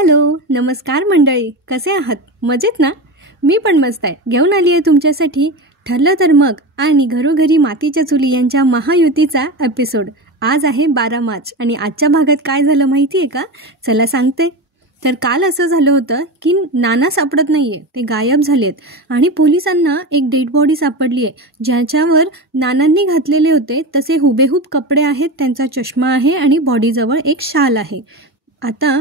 Hello, नमस्कार मंडळी, कसे आहात? मजेत ना? मी पण मस्त आहे. घेऊन आली आहे तुमच्यासाठी ठरलं तर मग आणि घरोघरी मातीच्या चुली यांच्या महायुतीचा एपिसोड. आज आहे 12 मार्च आणि आजच्या भागात काय झालं माहिती आहे का? चला सांगते. तर काल असं झालं होतं की नाना सापडत नाही आहे, ते गायब झालेत आणि पोलिसांना एक डेड बॉडी सापडली आहे ज्याच्यावर नानांनी घातलेले होते तसे हुबेहूब कपडे आहेत, त्यांचा चष्मा आहे आणि बॉडीजवळ एक शाल आहे. आता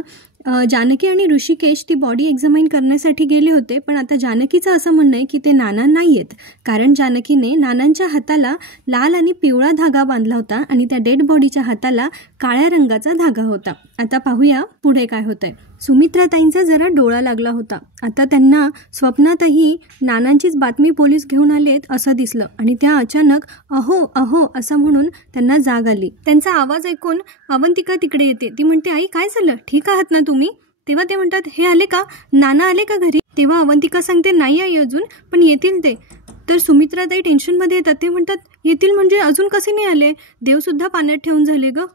जानकी आणि ऋषिकेश ती बॉडी एक्झामाइन करण्यासाठी गेले होते, पण आता जानकीचं असं म्हणणं आहे की ते नाना नाही आहेत, कारण जानकीने नानांच्या हाताला लाल आणि पिवळा धागा बांधला होता आणि त्या डेड बॉडीच्या हाताला काळ्या रंगाचा धागा होता. आता पाहूया पुढे काय होतंय. सुमित्राताईंचा जरा डोळा लागला होता. आता त्यांना स्वप्नातही नानांचीच बातमी पोलीस घेऊन आलेत असं दिसलं आणि त्या अचानक अहो अहो असं म्हणून त्यांना जाग आली. त्यांचा आवाज ऐकून अवंतिका तिकडे येते. ती म्हणते, आई काय झालं, ठीक आहात ना तुम्ही? तेव्हा ते म्हणतात, हे आले का, नाना आले का घरी? तेव्हा अवंतिका सांगते, नाही आई अजून, पण येतील ते. तर सुमित्राताई टेन्शनमध्ये येतात. ते म्हणतात, येतील म्हणजे अजून कसे नाही आले? देवसुद्धा पाण्यात ठेवून झाले ग.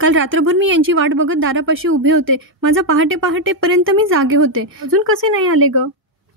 काल रात्रभर मी यांची वाट बघत दारापाशी उभे होते. माझा पहाटेपर्यंत मी जागे होते. अजून कसे नाही आले ग?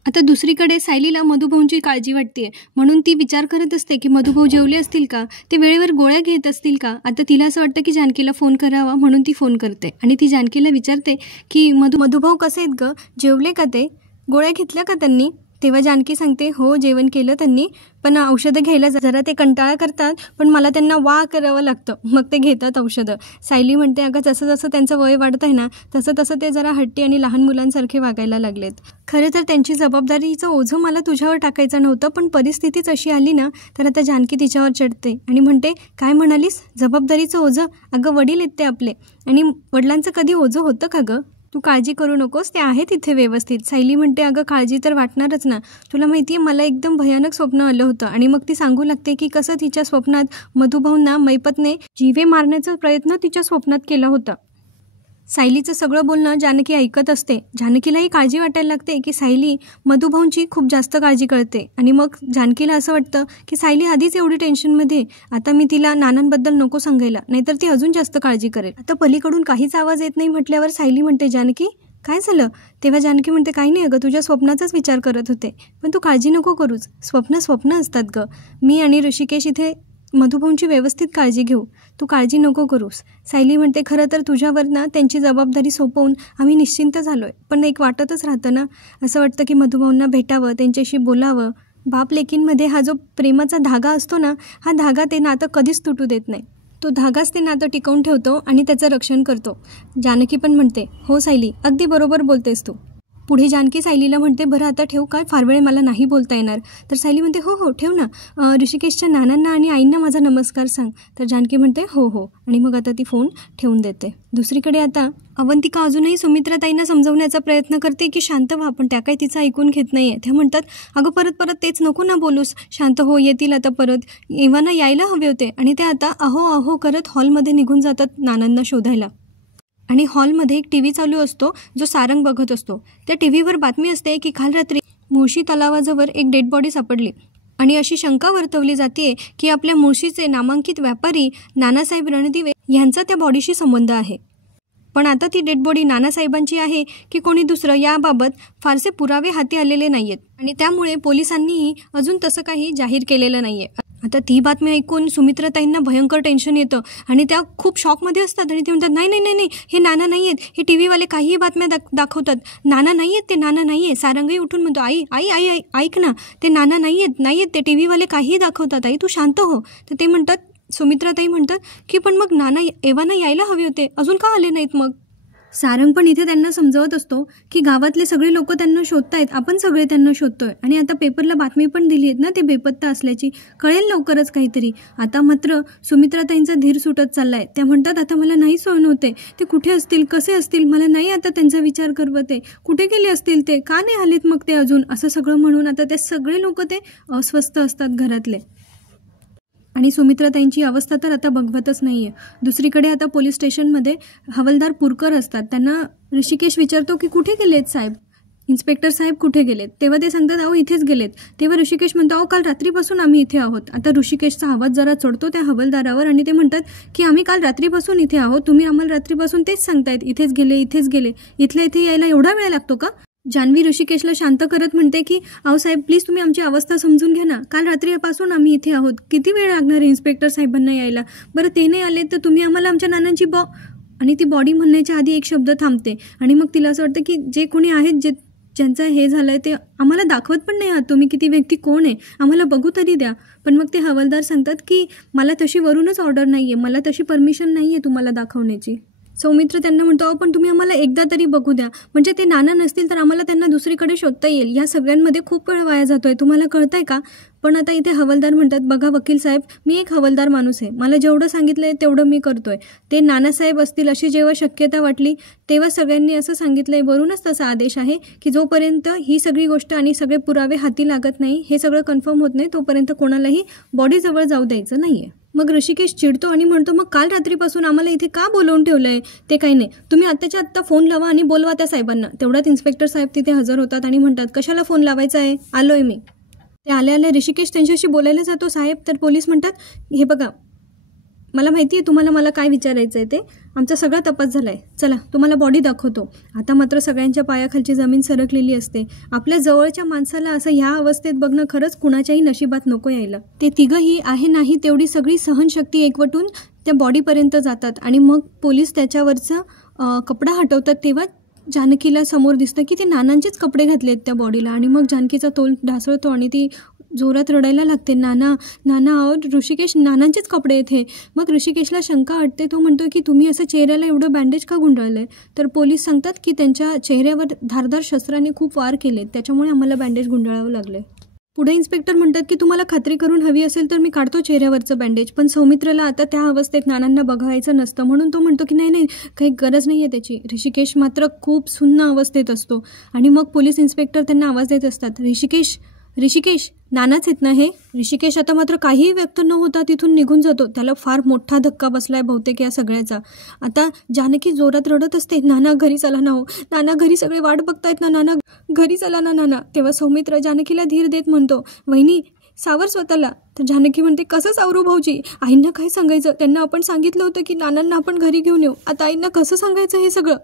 आता दुसरीकडे सायलीला मधुभाऊंची काळजी वाटते, म्हणून ती विचार करत असते की मधुभाऊ जेवले असतील का, ते वेळेवर गोळ्या घेत असतील का. आता तिला असं वाटतं की जानकीला फोन करावा, म्हणून ती फोन करते आणि ती जानकीला विचारते की मधुभाऊ कसे आहेत ग, जेवले का ते, गोळ्या घेतल्या का त्यांनी? तेव्हा जानकी सांगते, हो जेवण केलं त्यांनी, पण औषधं घ्यायला जरा ते कंटाळा करतात, पण मला त्यांना वा करावं लागतं, मग ते घेतात औषधं. सायली म्हणते, अगं जसं जसं त्यांचं वय वाढत आहे ना तसं तसं ते जरा हट्टी आणि लहान मुलांसारखे वागायला लागलेत. खरं तर त्यांची जबाबदारीचं ओझं मला तुझ्यावर टाकायचं नव्हतं, पण परिस्थितीच अशी आली ना तर आता जानकी तिच्यावर चढते आणि म्हणते, काय म्हणालीस, जबाबदारीचं ओझं? अगं वडील आहेत ते आपले, आणि वडिलांचं कधी ओझं होतं का गं? तू काळजी करू नकोस, ते आहे तिथे व्यवस्थित. सायली म्हणते, अगं काळजी तर वाटणारच ना, तुला माहिती आहे मला एकदम भयानक स्वप्न आलं होतं. आणि मग ती सांगू लागते की कसं तिच्या स्वप्नात मधुभाऊंना मैपतने जीवे मारण्याचा प्रयत्न तिच्या स्वप्नात केला होता. सायलीचं सगळं बोलणं जानकी ऐकत असते. जानकीलाही काळजी वाटायला लागते की सायली मधुभाऊंची खूप जास्त काळजी करते आणि मग जानकीला असं वाटतं की सायली आधीच एवढी टेन्शनमध्ये, आता मी तिला नानांबद्दल नको सांगायला, नाहीतर ती अजून जास्त काळजी करेल. आता पलीकडून काहीच आवाज येत नाही म्हटल्यावर सायली म्हणते, जानकी काय झालं? तेव्हा जानकी म्हणते, काही नाही अगं, तुझ्या स्वप्नाचाच विचार करत होते, पण तू काळजी नको करूच, स्वप्न असतात गं. मी आणि ऋषिकेश इथे मधुभाऊंची व्यवस्थित काळजी घेऊ, तू काळजी नको करूस. सायली म्हणते, खरं तर तुझ्यावर ना त्यांची जबाबदारी सोपवून आम्ही निश्चिंत झालो आहे, पण एक वाटतच राहतं ना, असं वाटतं की मधुभाऊंना भेटावं, त्यांच्याशी बोलावं. बाप लेकींमध्ये हा जो प्रेमाचा धागा असतो ना, हा धागा ते नातं कधीच तुटू देत नाही. तो धागाच ते नातं टिकवून ठेवतो आणि त्याचं रक्षण करतो. जानकी पण म्हणते, हो सायली, अगदी बरोबर बोलतेस तू. पुढे जानकी सायलीला म्हणते, बरं आता ठेवू काय, फार वेळ मला नाही बोलता येणार. तर सायली म्हणते, हो हो ठेव ना, ऋषिकेशच्या नानांना आणि आईंना माझा नमस्कार सांग. तर जानकी म्हणते, हो हो, आणि मग आता ती फोन ठेवून देते. दुसरीकडे आता अवंतिका अजूनही सुमित्राताईंना समजवण्याचा प्रयत्न करते की शांत व्हा, पण त्या काही तिचं ऐकून घेत नाही आहे. त्या म्हणतात, अगं परत तेच नको ना बोलूस, शांत हो, येतील आता परत, एव्हाना यायला हवे होते. आणि ते आता अहो अहो करत हॉलमध्ये निघून जातात नानांना शोधायला. आणि हॉलमध्ये एक टी व्ही चालू असतो जो सारंग बघत असतो. त्या टी व्हीवर बातमी असते की काल रात्री मुळशी तलावाजवळ एक डेड बॉडी सापडली आणि अशी शंका वर्तवली जाते की आपल्या मुळशीचे नामांकित व्यापारी नानासाहेब रणदिवे यांचा त्या बॉडीशी संबंध आहे. पण आता ती डेड बॉडी नानासाहेबांची आहे की कोणी दुसरं याबाबत फारसे पुरावे हाती आलेले नाहीयेत आणि त्यामुळे पोलिसांनीही अजून तसं काही जाहीर केलेलं नाहीये. आता ती बातमी ऐकून सुमित्राताईंना भयंकर टेन्शन येतं आणि त्या खूप शॉकमध्ये असतात आणि ते म्हणतात, नाही, हे नाना नाही आहेत, हे टी व्हीवाले काहीही बातम्या दाखवतात, नाना नाही आहेत, ते नाना नाही आहे. सारंगही उठून म्हणतो, आई ऐक ना, ते नाना नाही आहेत, ते टी व्हीवाले काहीही दाखवतात, आई तू शांत हो. तर ते म्हणतात, सुमित्राताई म्हणतात की पण मग नाना एव्हाना यायला हवे होते, अजून का आले नाहीत मग? सारंग पण इथे त्यांना समजवत असतो की गावातले सगळे लोक त्यांना शोधतायत, आपण सगळे त्यांना शोधतोय आणि आता पेपरला बातमी पण दिली आहेत ना ते बेपत्ता असल्याची, कळेल लवकरच काहीतरी. आता मात्र सुमित्राताईंचा धीर सुटत चाललाय. त्या म्हणतात, आता मला नाही सहन होते, ते कुठे असतील, कसे असतील, मला नाही आता त्यांचा विचार करवते, कुठे गेले असतील, ते का नाही आलेत मग ते अजून, असं सगळं म्हणून आता ते सगळे लोक ते अस्वस्थ असतात घरातले. आणि सुमित्राताईंची अवस्था तर आता बघवतच नाही आहे. दुसरीकडे आता पोलीस स्टेशनमध्ये हवालदार पुरकर असतात. त्यांना ऋषिकेश विचारतो की कुठे गेलेत साहेब? इन्स्पेक्टर साहेब कुठे गेलेत? तेव्हा ते सांगतात अहो इथेच गेलेत. तेव्हा ऋषिकेश म्हणतो अहो काल रात्रीपासून आम्ही इथे आहोत. आता ऋषिकेशचा आवाज जरा चढतो त्या हवालदारावर आणि ते म्हणतात की आम्ही काल रात्रीपासून इथे आहोत, तुम्ही आम्हाला रात्रीपासून तेच सांगतायत इथेच गेले इथेच गेले, इथल्या इथे यायला एवढा वेळ लागतो का? जान्हवी ऋषिकेशला शांत करत म्हणते की अहो साहेब प्लीज तुम्ही आमची अवस्था समजून घ्या ना, काल रात्रीपासून आम्ही इथे आहोत, किती वेळ लागणार आहे इन्स्पेक्टर साहेबांना यायला? बरं ते नाही आले तर तुम्ही आम्हाला आमच्या नानांची आणि ती बॉडी म्हणण्याच्या आधी एक शब्द थांबते आणि मग तिला असं वाटतं की जे कोणी आहेत ज्यांचं हे झालंय ते आम्हाला दाखवत पण नाही आहात तुम्ही की ती व्यक्ती कोण आहे, आम्हाला बघू तरी द्या. पण मग ते हवालदार सांगतात की मला तशी वरूनच ऑर्डर नाही आहे, मला तशी परमिशन नाही आहे तुम्हाला दाखवण्याची. सौमित्र त्यांना म्हणतो पण तुम्ही आम्हाला एकदा तरी बघू द्या, म्हणजे ते नाना नसतील तर आम्हाला त्यांना दुसरीकडे शोधता येईल. या सगळ्यांमध्ये खूप वेळ वाया जातोय, तुम्हाला कळतंय का? पण आता इथे हवालदार म्हणतात बघा वकील साहेब, मी एक हवालदार माणूस आहे, मला जेवढं सांगितलंय तेवढं मी करतोय. ते नानासाहेब असतील अशी जेव्हा शक्यता वाटली तेव्हा सगळ्यांनी असं सांगितलंय, वरूनच तसा आदेश आहे की जोपर्यंत ही सगळी गोष्ट आणि सगळे पुरावे हाती लागत नाही, हे सगळं कन्फर्म होत नाही, तोपर्यंत कोणालाही बॉडीजवळ जाऊ द्यायचं नाहीये. मग ऋषिकेश चिडतो आणि म्हणतो मग काल रात्रीपासून आम्हाला इथे का बोलवून ठेवलंय? ते काही नाही, तुम्ही आत्ताच्या आत्ता फोन लावा आणि बोलवा त्या साहेबांना. तेवढ्यात इन्स्पेक्टर साहेब तिथे हजर होतात आणि म्हणतात कशाला फोन लावायचा आहे, आलोय मी. ते आल्या ऋषिकेश त्यांच्याशी बोलायला जातो साहेब, तर पोलीस म्हणतात हे बघा मला माहिती आहे तुम्हाला मला काय विचारायचं आहे, ते आमचा सगळा तपास झाला आहे, चला तुम्हाला बॉडी दाखवतो. आता मात्र सगळ्यांच्या पायाखालची जमीन सरकलेली असते. आपल्या जवळच्या माणसाला असं ह्या अवस्थेत बघणं खरंच कुणाच्याही नशिबात नको यायला. ते तिघंही आहे नाही तेवढी सगळी सहनशक्ती एकवटून त्या बॉडीपर्यंत जातात आणि मग पोलीस त्याच्यावरचा कपडा हटवतात. तेव्हा जानकीला समोर दिसतं की ते नानांचेच कपडे घातलेत त्या बॉडीला आणि मग जानकीचा तोल ढासळतो आणि ती जोरात रडायला लागते, नाना नाना ऋषिकेश नानांचेच कपडे येथे. मग ऋषिकेशला शंका वाटते, तो म्हणतो की तुम्ही असं चेहऱ्याला एवढं बँडेज का गुंडाळलंय? तर पोलीस सांगतात की त्यांच्या चेहऱ्यावर धारदार शस्त्राने खूप वार केले, त्याच्यामुळे आम्हाला बँडेज गुंडाळावं लागले. पुढे इन्स्पेक्टर म्हणतात की तुम्हाला खात्री करून हवी असेल तर मी काढतो चेहऱ्यावरचं बँडेज, पण सौमित्रला आता त्या अवस्थेत नानांना बघायचं नसतं म्हणून तो म्हणतो की नाही काही गरज नाही आहे त्याची. ऋषिकेश मात्र खूप सुन्न अवस्थेत असतो आणि मग पोलीस इन्स्पेक्टर त्यांना आवाज देत असतात, ऋषिकेश नानाच आहेत ना हे? ऋषिकेश आता मात्र काहीही व्यक्त न होता तिथून निघून जातो. त्याला फार मोठा धक्का बसलाय बहुतेक या सगळ्याचा. आता जानकी जोरात रडत असते, नाना घरी चला ना हो, नाना घरी सगळे वाट बघतायत ना, नाना घरी चला ना नाना. तेव्हा सौमित्र जानकीला धीर देत म्हणतो वहिनी सावर स्वतःला. तर जानकी म्हणते कसं सावरू भाऊजी, आईंना काय सांगायचं? त्यांना आपण सांगितलं होतं की नानांना आपण घरी घेऊन येऊ, आता आईंना कसं सांगायचं हे सगळं?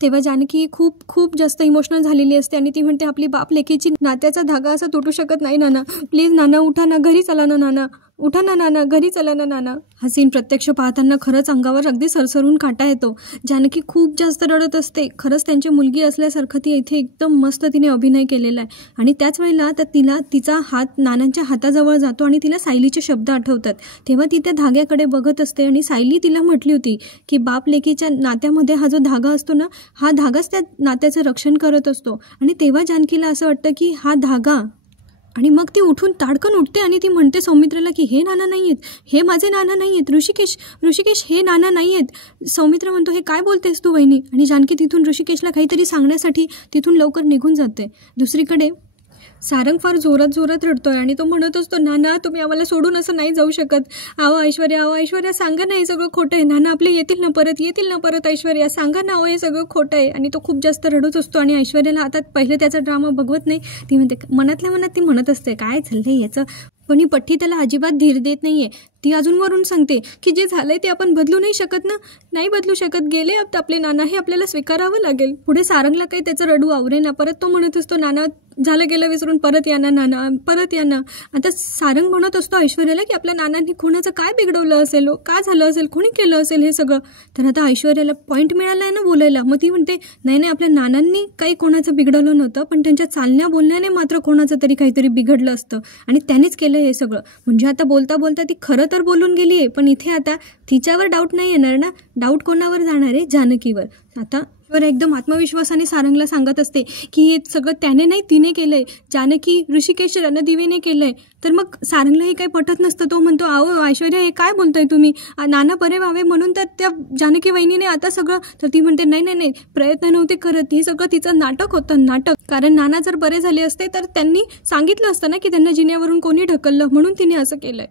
तेव्हा जानकी खूप खूप जास्त इमोशनल झालेली असते आणि ती म्हणते आपली बाप लेकीची नात्याचा धागा असा तुटू शकत नाही नाना, प्लीज नाना उठा ना, घरी चला ना नाना, उठा ना नाना, घरी चला ना नाना. हा सीन प्रत्यक्ष पाहताना खरंच अंगावर अगदी सरसरून काटा येतो. जानकी खूप जास्त रडत असते. खरंच त्यांची मुलगी असल्यासारखं ती इथे एकदम मस्त तिने अभिनय केलेला आहे. आणि त्याच वेळेला तर तिचा हात नानांच्या हाताजवळ जातो आणि तिला सायलीचे शब्द आठवतात. तेव्हा ती त्या धाग्याकडे बघत असते आणि सायली तिला म्हटली होती की बाप लेकीच्या नात्यामध्ये हा जो धागा असतो ना, हा धागाच त्या नात्याचं रक्षण करत असतो. आणि तेव्हा जानकीला असं वाटतं की हा धागा, आणि मग ती उठून ताडकन उठते आणि ती म्हणते सौमित्रला की हे नाना नाही आहेत, हे माझे नाना नाही आहेत, ऋषिकेश हे नाना नाही आहेत. सौमित्र म्हणतो हे काय बोलतेस तू वहिनी? आणि जानकी तिथून ऋषिकेशला काहीतरी सांगण्यासाठी तिथून लवकर निघून जाते. दुसरीकडे सारंग फार जोरात रडतोय आणि तो म्हणत असतो नाना तुम्ही आम्हाला सोडून असं नाही जाऊ शकत. आवा ऐश्वर्या सांगा ना हे सगळं खोटं आहे, नाना आपले येतील ना परत ऐश्वर्या सांगा ना हे सगळं खोटं आहे. आणि तो खूप जास्त रडत असतो आणि ऐश्वर्याला आता पहिले त्याचा ड्रामा बघवत नाही. ती म्हणते मनातल्या मनात ती म्हणत असते काय चाललंय याचं, पण ही पठ्ठी त्याला अजिबात धीर देत नाहीये. ती अजून वरून सांगते की जे झालंय ते आपण बदलू नाही शकत ना, नाही बदलू शकत, गेले आपले नाना, हे आपल्याला स्वीकारावं लागेल. पुढे सारंगला काही त्याचं रडू आवरे ना, परत तो म्हणत असतो नाना झालं गेलं विसरून परत या ना नाना, परत या ना. आता सारंग म्हणत असतो ऐश्वर्याला की आपल्या नानांनी कोणाचं काय बिघडवलं असेल, काय झालं असेल, कोणी केलं असेल हे सगळं. तर आता ऐश्वर्याला पॉईंट मिळाला आहे ना बोलायला. मग ती म्हणते नाही आपल्या नानांनी काही कोणाचं बिघडवलं नव्हतं, पण त्यांच्या चालण्या बोलण्याने मात्र कोणाचं तरी काहीतरी बिघडलं असतं आणि त्यानेच केलं हे सगळं. म्हणजे आता बोलता ते खरं तर बोलून गेली आहे, पण इथे आता तिच्यावर डाऊट नाही येणार ना, डाऊट कोणावर जाणार आहे? जानकीवर. आता एकदम आत्मविश्वासाने सारंगला सांगत असते की हे सगळं त्याने नाही तिने केलंय, जानकी ऋषिकेश रणदिवेने केलंय. तर मग सारंगला हे काही पटत नसतं. तो म्हणतो अहो ऐश्वर्या हे काय बोलताय तुम्ही, नाना बरे व्हावे म्हणून तर त्या जानकी वहिनीने आता सगळं. तर ती म्हणते नाही प्रयत्न नव्हते करत, हे सगळं तिचं नाटक होतं, नाटक. कारण नाना जर बरे झाले असते तर त्यांनी सांगितलं असतं ना की त्यांना जिन्यावरून कोणी ढकललं, म्हणून तिने असं केलंय.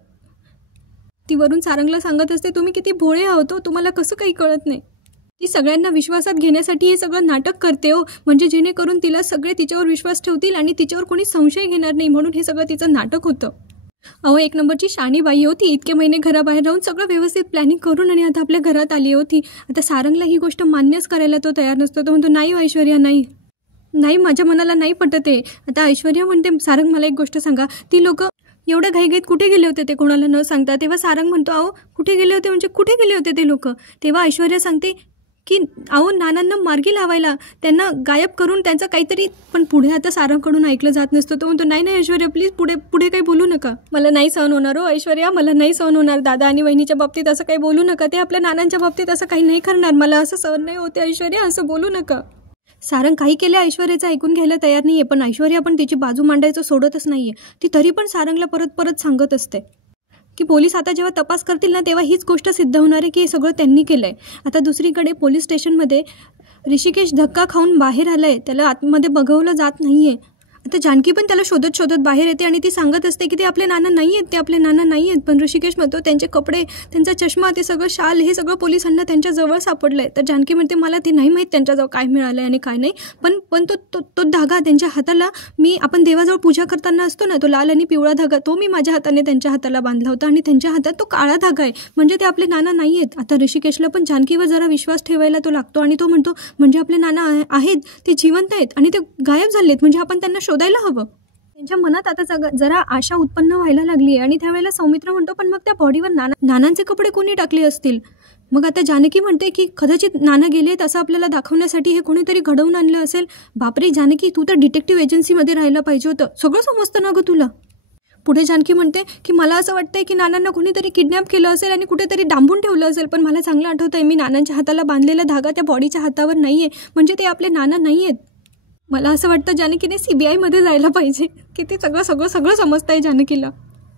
ती वरून सारंगला सांगत असते तुम्ही किती भोळे आहोत, तुम्हाला कसं काही कळत नाही. ती सगळ्यांना विश्वासात घेण्यासाठी हे सगळं नाटक करते हो, म्हणजे जेणेकरून तिला सगळे तिच्यावर विश्वास ठेवतील आणि तिच्यावर कोणी संशय घेणार नाही, म्हणून हे सगळं तिचं नाटक होतं. अहो, एक नंबरची शहाणी बाई होती. इतके महिने घराबाहेर राहून सगळं व्यवस्थित प्लॅनिंग करून आणि आता आपल्या घरात आली होती. आता सारंगला ही गोष्ट मान्यच करायला तो तयार नसतो. तो म्हणतो, नाही ऐश्वर्या, नाही, माझ्या मनाला नाही पटत आहे. आता ऐश्वर्या म्हणते, सारंग मला एक गोष्ट सांगा, ती लोक एवढ्या घाईघाईत कुठे गेले होते ते कोणाला न सांगता? तेव्हा सारंग म्हणतो, अहो कुठे गेले होते म्हणजे कुठे गेले होते ते लोक? तेव्हा ऐश्वर्या सांगते की अहो नानांना मार्गी लावायला, त्यांना गायब करून त्यांचं काहीतरी. पण पुढे आता सारंगकडून ऐकलं जात नसतं. तो म्हणतो, नाही ऐश्वर्या प्लीज पुढे काही बोलू नका, मला नाही सहन होणार हो ऐश्वर्या, मला नाही सहन होणार. दादा आणि वहिनीच्या बाबतीत असं काही बोलू नका, ते आपल्या नानांच्या बाबतीत असं काही नाही करणार, मला असं सहन नाही होते ऐश्वर्या, असं बोलू नका. सारंग काही केलं ऐश्वर्याचं ऐकून घ्यायला तयार नाहीये, पण ऐश्वर्या पण तिची बाजू मांडायचं सोडतच नाहीये. ती तरी पण सारंगला परत सांगत असते की पोलीस आता जेव्हा तपास करतील ना, तेव्हा हीच गोष्ट सिद्ध होणार आहे की हे सगळं त्यांनी केलंय. आता दुसरीकडे पोलीस स्टेशनमध्ये ऋषिकेश धक्का खाऊन बाहेर आलाय, त्याला आतमध्ये बघवलं जात नाहीये. आता जानकी पण त्याला शोधत बाहेर येते आणि ती सांगत असते की ते आपले नाना नाही आहेत. पण ऋषिकेश म्हणतो, त्यांचे कपडे, त्यांचा चष्मा, ते सगळं शाल, हे सगळं पोलिसांना त्यांच्याजवळ सापडलंय. तर जानकी म्हणते, मला ते नाही माहीत त्यांच्याजवळ काय मिळालंय आणि काय नाही, पण तो धागा त्यांच्या हाताला, आपण देवाजवळ पूजा करताना असतो ना, तो लाल आणि पिवळा धागा, तो मी माझ्या हाताने त्यांच्या हाताला बांधला होता आणि त्यांच्या हातात तो काळा धागा आहे, म्हणजे ते आपले नाना नाही आहेत. आता ऋषिकेशला पण जानकीवर जरा विश्वास ठेवायला तो लागतो आणि तो म्हणतो, म्हणजे आपले नाना आहेत, ते जिवंत आहेत आणि ते गायब झालेत, म्हणजे आपण त्यांना शोधायला हवं. त्यांच्या मनात आता जरा आशा उत्पन्न व्हायला लागली आहे. आणि त्यावेळेला सौमित्र म्हणतो, पण मग त्या बॉडीवर नानांचे कपडे कोणी टाकले असतील? मग आता जानकी म्हणते की कदाचित नाना गेलेत असं आपल्याला दाखवण्यासाठी हे कोणीतरी घडवून आणलं असेल. बापरे जानकी, तू तर डिटेक्टिव्ह एजन्सीमध्ये राहायला पाहिजे होतं, सगळं समजतं ना गं तुला. पुढे जानकी म्हणते की मला असं वाटतंय की नानांना कोणीतरी किडनॅप केलं असेल आणि कुठेतरी डांबून ठेवलं असेल, पण मला चांगलं आठवतंय मी नानांच्या हाताला बांधलेला धागा त्या बॉडीच्या हातावर नाहीये, म्हणजे ते आपले नाना नाही आहेत. मला असं वाटतं जानकीने CBI जायला पाहिजे की ते सगळं समजतंय जानकीला.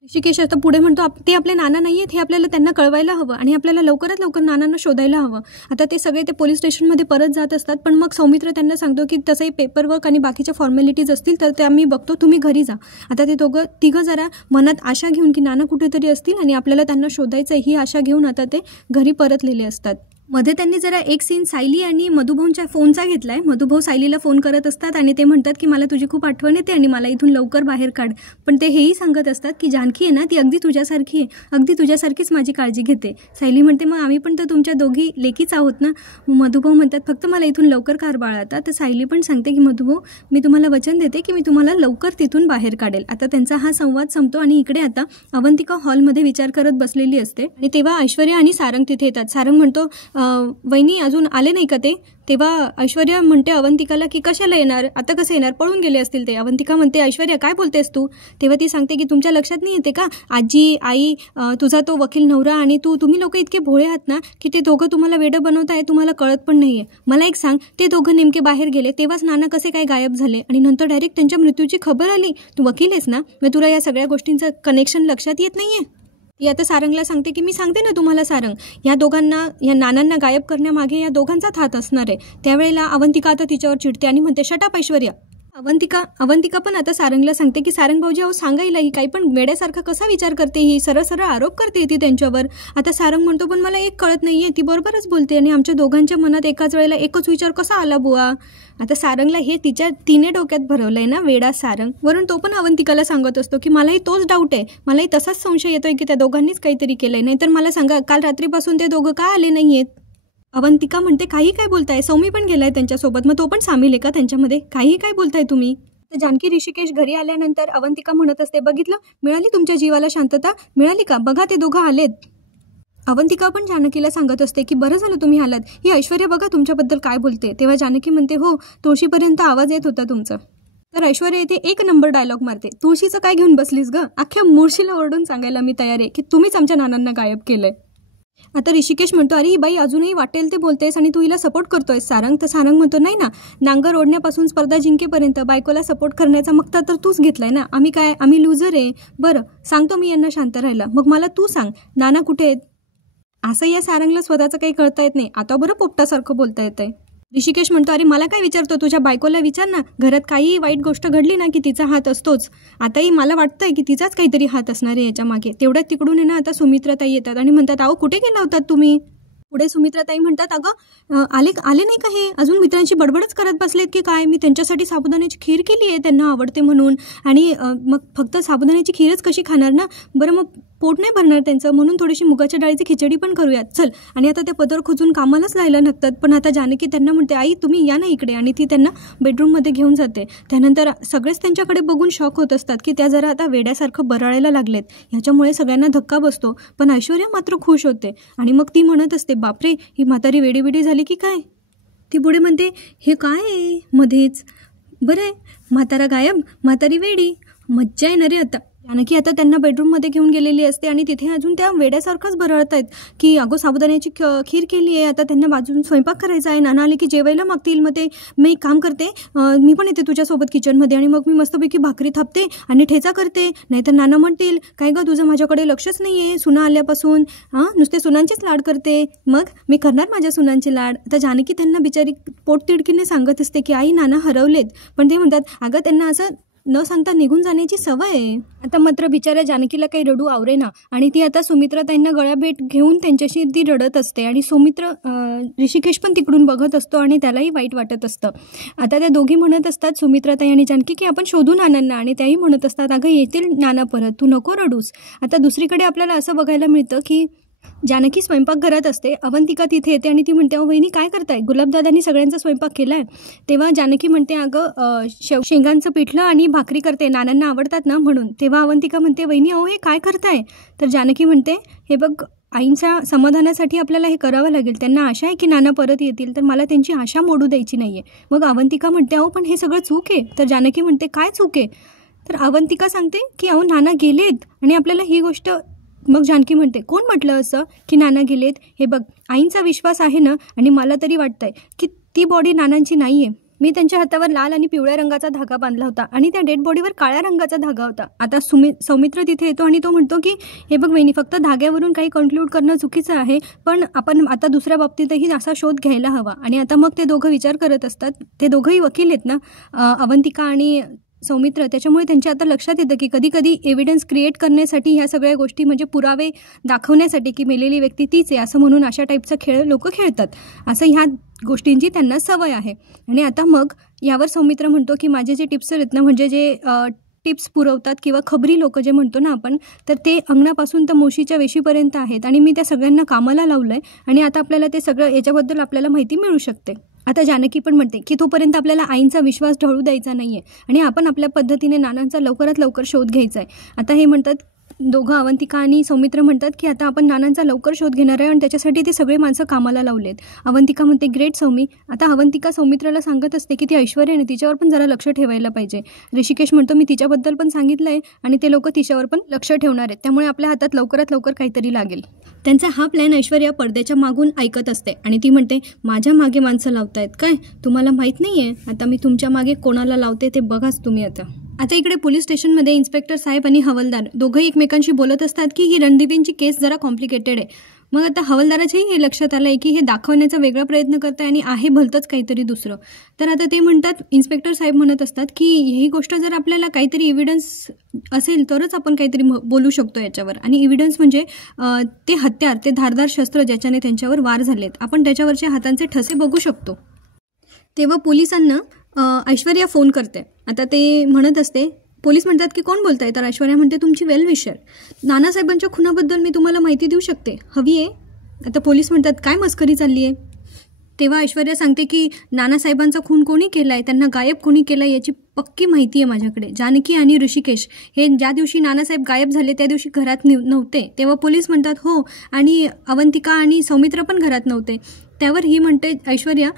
ऋषिकेश आता पुढे म्हणतो, ते आपले नाना नाही आहेत हे आपल्याला त्यांना कळवायला हवं आणि आपल्याला लवकरात लवकर नानांना शोधायला हवं. आता ते सगळे ते पोलीस स्टेशनमध्ये परत जात असतात, पण मग सौमित्र त्यांना सांगतो की तसंही पेपरवर्क आणि बाकीच्या फॉर्मॅलिटीज असतील तर ते आम्ही बघतो, तुम्ही घरी जा. आता ते तिघं जरा मनात आशा घेऊन की नाना कुठेतरी असतील आणि आपल्याला त्यांना शोधायचं ही आशा घेऊन आता ते घरी परतलेले असतात. मध्ये त्यांनी जरा एक सीन सायली आणि मधुभाऊंच्या फोनचा घेतलाय. मधुभाऊ सायलीला फोन करत असतात आणि ते म्हणतात की मला तुझी खूप आठवण येते आणि मला इथून लवकर बाहेर काढ. पण ते हेही सांगत असतात की जानकी आहे ना, ती अगदी तुझ्यासारखी आहे, अगदी तुझ्यासारखीच माझी काळजी घेते. सायली म्हणते, मग आम्ही पण तर तुमच्या दोघी लेकीच आहोत ना. मधुभाऊ म्हणतात, फक्त मला इथून लवकर काढ बाळा. तर सायली पण सांगते की मधुभाऊ, मी तुम्हाला वचन देते की मी तुम्हाला लवकर तिथून बाहेर काढेल. आता त्यांचा हा संवाद संपतो आणि इकडे आता अवंतिका हॉलमध्ये विचार करत बसलेली असते आणि तेव्हा ऐश्वर्या आणि सारंग तिथे येतात. सारंग म्हणतो, वहिनी अजून आले नाही का ते? तेव्हा ऐश्वर्या म्हणते अवंतिकाला की कशाला येणार, आता कसं येणार, पळून गेले असतील ते. अवंतिका म्हणते, ऐश्वर्या काय बोलतेस तू? तेव्हा ती सांगते की तुमच्या लक्षात नाही येते का, आजी, आई, तुझा तो वकील नवरा आणि तुम्ही लोक इतके भोळे आहात ना की ते दोघं तुम्हाला वेडं बनवताय, तुम्हाला कळत पण नाहीये. मला एक सांग, ते दोघं नेमके बाहेर गेले तेव्हाच नाना कसे काय गायब झाले आणि नंतर डायरेक्ट त्यांच्या मृत्यूची खबर आली? तू वकील आहेस ना, मग तुला या सगळ्या गोष्टींचं कनेक्शन लक्षात येत नाहीये? ती आता सारंगला सांगते की मी सांगते ना तुम्हाला सारंग, या नानांना गायब करण्यामागे या दोघांचाच हात असणार आहे. त्यावेळेला अवंतिका आता तिच्यावर चिडते आणि म्हणते, शट अप ऐश्वर्या. अवंतिका पण आता सारंगला सांगते की सारंग भाऊजी, अहो सांगायला ही काही पण वेड्यासारखा कसा विचार करते, ही सरळ आरोप करते ती त्यांच्यावर. आता सारंग म्हणतो, पण मला एक कळत नाहीये, ती बरोबरच बोलते आणि आमच्या दोघांच्या मनात एकाच वेळेला एकच विचार कसा आला बुवा? आता सारंगला हे तिने डोक्यात भरवलंय ना, वेडा सारंग. वरून तो पण अवंतिकाला सांगत असतो की मलाही तोच डाऊट आहे, मलाही तसाच संशय येतोय की त्या दोघांनीच काहीतरी केलंय, नाहीतर मला सांगा काल रात्रीपासून ते दोघं का आले नाहीयेत? अवंतिका म्हणते, काही काय बोलताय, सौमी पण गेलाय त्यांच्यासोबत, मग तो पण सामील आहे का त्यांच्यामध्ये? काही काय बोलताय तुम्ही? तर जानकी ऋषिकेश घरी आल्यानंतर अवंतिका म्हणत असते, बघितलं, मिळाली तुमच्या जीवाला शांतता, मिळाली का? बघा ते दोघं आलेत. अवंतिका पण जानकीला सांगत असते की बरं झालं तुम्ही आलात, ही ऐश्वर्या बघा तुमच्याबद्दल काय बोलते. तेव्हा जानकी म्हणते, हो तुळशीपर्यंत आवाज येत होता तुमचा. तर ऐश्वर्या येथे एक नंबर डायलॉग मारते, तुळशीचं काय घेऊन बसलीस ग, अख्ख्या मुळशीला ओरडून सांगायला मी तयार आहे की तुम्हीच आमच्या नानांना गायब केलंय. आता ऋषिकेश म्हणतो, अरे ही बाई अजूनही वाटेल ते बोलतेस आणि तू हिला सपोर्ट करतोयस सारंग. तर सारंग म्हणतो, नाही ना, नांगर ओढण्यापासून स्पर्धा जिंकेपर्यंत बायकोला सपोर्ट करण्याचा मग तर तूच घेतलाय ना, आम्ही लुझर आहे. बरं सांगतो मी यांना शांत राहायला, मग मला तू सांग नाना कुठे आहेत? असं या सारंगला स्वतःचं काही कळता येत नाही, आता बरं पोपटासारखं बोलता येतंय. ऋषिकेश म्हणतो, अरे मला काय विचारतो, तुझ्या बायकोला विचार ना, घरात काही वाईट गोष्ट घडली ना की तिचा हात असतोच. आताही मला वाटतंय की तिचाच काहीतरी हात असणार आहे याच्या मागे. तेवढ्यात तिकडून आहे ना आता सुमित्राताई येतात आणि म्हणतात, अहो कुठे गेला होतात तुम्ही? पुढे सुमित्राताई म्हणतात, अगं आले नाही का हे, अजून मित्रांची बडबडच करत बसलेत की काय, मी त्यांच्यासाठी साबुदाण्याची खीर केली आहे, त्यांना आवडते म्हणून, आणि मग फक्त साबुदाण्याची खीरच कशी खाणार ना, बरं मग पोट नाही भरणार त्यांचं, म्हणून थोडीशी मुगाच्या डाळीची खिचडी पण करूयात, चल. आणि आता त्या पदर खोचून कामालाच जायला लागतात. पण आता जानकी त्यांना म्हणते, आई तुम्ही या ना इकडे, आणि ती त्यांना बेडरूममध्ये घेऊन जाते. त्यानंतर सगळेच त्यांच्याकडे बघून शॉक होत असतात की त्या जरा आता वेड्यासारखं बरळायला लागलेत. ह्याच्यामुळे सगळ्यांना धक्का बसतो. पण ऐश्वर्या मात्र खुश होते आणि मग ती म्हणत असते, बापरे ही म्हातारी वेडी झाली की काय. ती पुढे म्हणते, हे काय आहे मध्येच, बरं आहे म्हातारा गायब म्हातारी वेडी, मज्जा येणार रे आता. जानकी आता त्यांना बेडरूममध्ये घेऊन गेलेली असते आणि तिथे अजून त्या वेड्यासारखंच बरळत आहेत की अगो साबुदाण्याची खीर केली आहे, आता त्यांना बाजून स्वयंपाक करायचा आहे, नाना आले की जेवायला मागतील, मग ते मी एक काम करते, मी पण येते तुझ्यासोबत किचनमध्ये आणि मग मी मस्तपैकी भाकरी थापते आणि ठेचा करते, नाहीतर नाना म्हणतील काय गं तुझं माझ्याकडे लक्षच नाही आहे सुना आल्यापासून, नुसते सुनांचेच लाड करते, मग मी करणार माझ्या सुनांचे लाड. आता जानकी त्यांना बिचारी पोटतिडकीने सांगत असते की आई नाना हरवलेत, पण ते म्हणतात अगं त्यांना असं न सांगता निघून जाण्याची सवय आहे. आता मात्र बिचाऱ्या जानकीला काही रडू आवरेना आणि ती आता सुमित्राताईंना गळ्याभेट घेऊन त्यांच्याशी ती रडत असते आणि ऋषिकेश पण तिकडून बघत असतो आणि त्यालाही वाईट वाटत असतं. आता त्या दोघी म्हणत असतात सुमित्राताई आणि जानकी की आपण शोधू नानांना, आणि त्याही म्हणत असतात अगं येतील नाना परत, तू नको रडूस. आता दुसरीकडे आपल्याला असं बघायला मिळतं की जानकी स्वयंपाकघरात असते, अवंतिका तिथे येते आणि ती म्हणते वहिनी काय करताय, गुलाबदादांनी सगळ्यांचा स्वयंपाक केला आहे. तेव्हा जानकी म्हणते अगं शेंगांचं पिठलं आणि भाकरी करते, नानांना आवडतात ना म्हणून. तेव्हा अवंतिका म्हणते वहिनी अहो हे काय करताय. तर जानकी म्हणते हे बघ आईंच्या समाधानासाठी आपल्याला हे करावं लागेल, त्यांना आशा आहे की नाना परत येतील, तर मला त्यांची आशा मोडू द्यायची नाही आहे. मग अवंतिका म्हणते अहो पण हे सगळं चूक आहे. तर जानकी म्हणते काय चूक आहे. तर अवंतिका सांगते की अहो नाना गेलेत आणि आपल्याला ही गोष्ट. मग जानकी म्हणते कोण म्हटलं असं की नाना गेलेत, हे बघ आईंचा विश्वास आहे ना, आणि मला तरी वाटतंय की ती बॉडी नानांची नाही आहे. मी त्यांच्या हातावर लाल आणि पिवळ्या रंगाचा धागा बांधला होता आणि त्या डेड बॉडीवर काळ्या रंगाचा धागा होता. आता सौमित्र तिथे येतो आणि तो म्हणतो की हे बघ वहिनी फक्त धाग्यावरून काही कन्क्लूड करणं चुकीचं आहे, पण आपण आता दुसऱ्या बाबतीतही असा शोध घ्यायला हवा. आणि आता मग ते दोघं विचार करत असतात, ते दोघंही वकील आहेत ना अवंतिका आणि सौमित्र, त्याच्यामुळे त्यांच्या आता लक्षात येतं की कधी कधी एव्हिडन्स क्रिएट करण्यासाठी ह्या सगळ्या गोष्टी म्हणजे पुरावे दाखवण्यासाठी की मेलेली व्यक्ती तीच आहे असं म्हणून अशा टाईपचा खेळ लोक खेळतात, असं ह्या गोष्टींची त्यांना सवय आहे. आणि आता मग यावर सौमित्र म्हणतो की माझे जे टिप्सर आहेत ना, म्हणजे जे टिप्स पुरवतात किंवा खबरी लोक जे म्हणतो ना आपण, तर ते अंगणापासून तर मोशीच्या वेशीपर्यंत आहेत आणि मी त्या सगळ्यांना कामाला लावलं आहे आणि आता आपल्याला ते सगळं याच्याबद्दल आपल्याला माहिती मिळू शकते. आता जानकी पण म्हणते की तोपर्यंत आपल्याला आईंचा विश्वास ढळू द्यायचा नाही आहे आणि आपण आपल्या पद्धतीने नानांचा लवकरात लवकर शोध घ्यायचा आहे. आता हे म्हणतात दोघं अवंतिका आणि सौमित्र म्हणतात की आता आपण नानांचा लवकर शोध घेणार आहे आणि त्याच्यासाठी ते सगळे माणसं कामाला लावलेत. अवंतिका म्हणते ग्रेट सौमी. आता अवंतिका सौमित्राला सांगत असते की ती ऐश्वर्याने तिच्यावर पण जरा लक्ष ठेवायला पाहिजे. ऋषिकेश म्हणतो मी तिच्याबद्दल पण सांगितलं आहे आणि ते लोक तिच्यावर पण लक्ष ठेवणार आहेत, त्यामुळे आपल्या हातात लवकरात लवकर काहीतरी लागेल. त्यांचा हा प्लॅन ऐश्वर्या पडद्याच्या मागून ऐकत असते आणि ती म्हणते माझ्या मागे माणसं लावतायत काय, तुम्हाला माहीत नाही आहे, आता मी तुमच्या मागे कोणाला लावते ते बघाच तुम्ही. आता इकडे पोलीस स्टेशनमध्ये इन्स्पेक्टर साहेब आणि हवालदार दोघंही एकमेकांशी बोलत असतात की ही रणदीपींची केस जरा कॉम्प्लिकेटेड आहे. मग आता हवालदाराच्याही हे लक्षात आलं आहे की हे दाखवण्याचा वेगळा प्रयत्न करत आहे आणि आहे भलतंच काहीतरी दुसरं. तर आता ते म्हणतात, इन्स्पेक्टर साहेब म्हणत असतात की ही गोष्ट जर आपल्याला काहीतरी एव्हिडन्स असेल तरच आपण काहीतरी बोलू शकतो याच्यावर. आणि एव्हिडन्स म्हणजे ते हत्यार, ते धारदार शस्त्र ज्याच्याने त्यांच्यावर वार झालेत, आपण त्याच्यावरच्या हातांचे ठसे बघू शकतो. तेव्हा पोलिसांना ऐश्वर्या फोन करते. आता ते म्हणत असते, पोलीस म्हणतात की कोण बोलताय. तर ऐश्वर्या म्हणते तुमची वेल विशर, नानासाहेबांच्या खुनाबद्दल मी तुम्हाला माहिती देऊ शकते, हवी आहे. आता पोलीस म्हणतात काय मस्करी चालली आहे. तेव्हा ऐश्वर्या सांगते की नानासाहेबांचा खून कोणी केला आहे, त्यांना गायब कोणी केला आहे याची पक्की माहिती आहे माझ्याकडे. जानकी आणि ऋषिकेश हे ज्या दिवशी नानासाहेब गायब झाले त्या दिवशी घरात नव्हते. तेव्हा पोलीस म्हणतात हो, आणि अवंतिका आणि सौमित्र पण घरात नव्हते. त्यावर ही म्हणते ऐश्वर्या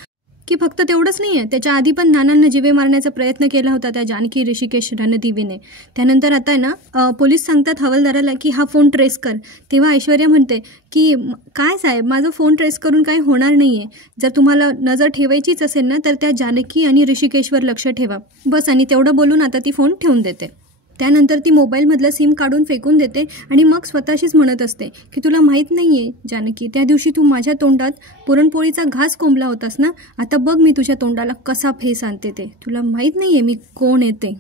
की फक्त तेवढंच नाही आहे, त्याच्या आधी पण नानांना जीवे मारण्याचा प्रयत्न केला होता त्या जानकी ऋषिकेश रणदिवीने. त्यानंतर आता ना पोलीस सांगतात हवालदाराला की हा फोन ट्रेस कर. तेव्हा ऐश्वर्या म्हणते की काय साहेब, माझा फोन ट्रेस करून काही होणार नाही आहे, जर तुम्हाला नजर ठेवायचीच असेल ना तर त्या जानकी आणि ऋषिकेशवर लक्ष ठेवा बस. आणि तेवढं बोलून आता ती फोन ठेवून देते. त्यानंतर ती मोबाईलमधलं सिम काढून फेकून देते आणि मग स्वतःशीच म्हणत असते की तुला माहीत नाही आहे जानकी, त्या दिवशी तू माझ्या तोंडात पुरणपोळीचा घास कोंबला होतास ना, आता बघ मी तुझ्या तोंडाला कसा फेस आणते ते, तुला माहीत नाही आहे मी कोण येते.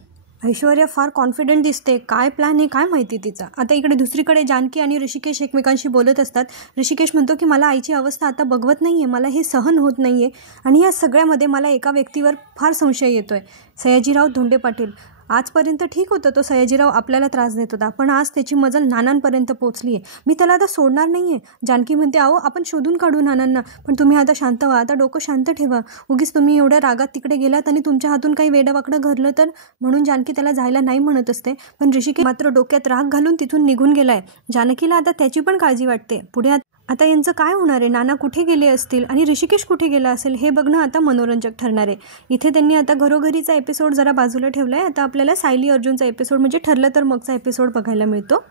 ऐश्वर्या फार कॉन्फिडंट दिसते, काय प्लॅन आहे काय माहिती तिचा. आता इकडे दुसरीकडे जानकी आणि ऋषिकेश एकमेकांशी बोलत असतात. ऋषिकेश म्हणतो की मला आईची अवस्था आता बघवत नाही आहे, मला हे सहन होत नाही आहे आणि या सगळ्यामध्ये मला एका व्यक्तीवर फार संशय येतो आहे, सयाजीराव धोंडे पाटील. आजपर्यंत ठीक होतं, तो सयाजीराव आपल्याला त्रास देत होता, पण आज त्याची मजल नानांपर्यंत पोचली आहे. मी त्याला आता सोडणार नाही आहे. जानकी म्हणते अहो आपण शोधून काढू नानांना, पण तुम्ही आता शांत व्हा, आता डोकं शांत ठेवा. उगीच तुम्ही एवढ्या रागात तिकडे गेलात आणि तुमच्या हातून काही वेडावाकडं घडलं तर, म्हणून जानकी त्याला जायला नाही म्हणत असते. पण ऋषिकेश मात्र डोक्यात राग घालून तिथून निघून गेलाय. जानकीला आता त्याची पण काळजी वाटते. पुढे आता यांचं काय होणार आहे, नाना कुठे गेले असतील आणि ऋषिकेश कुठे गेला असेल हे बघणं आता मनोरंजक ठरणार आहे. इथे त्यांनी आता घरोघरीचा एपिसोड जरा बाजूला ठेवला आहे. आता आपल्याला सायली अर्जुनचा एपिसोड म्हणजे ठरलं तर मगचा एपिसोड बघायला मिळतो.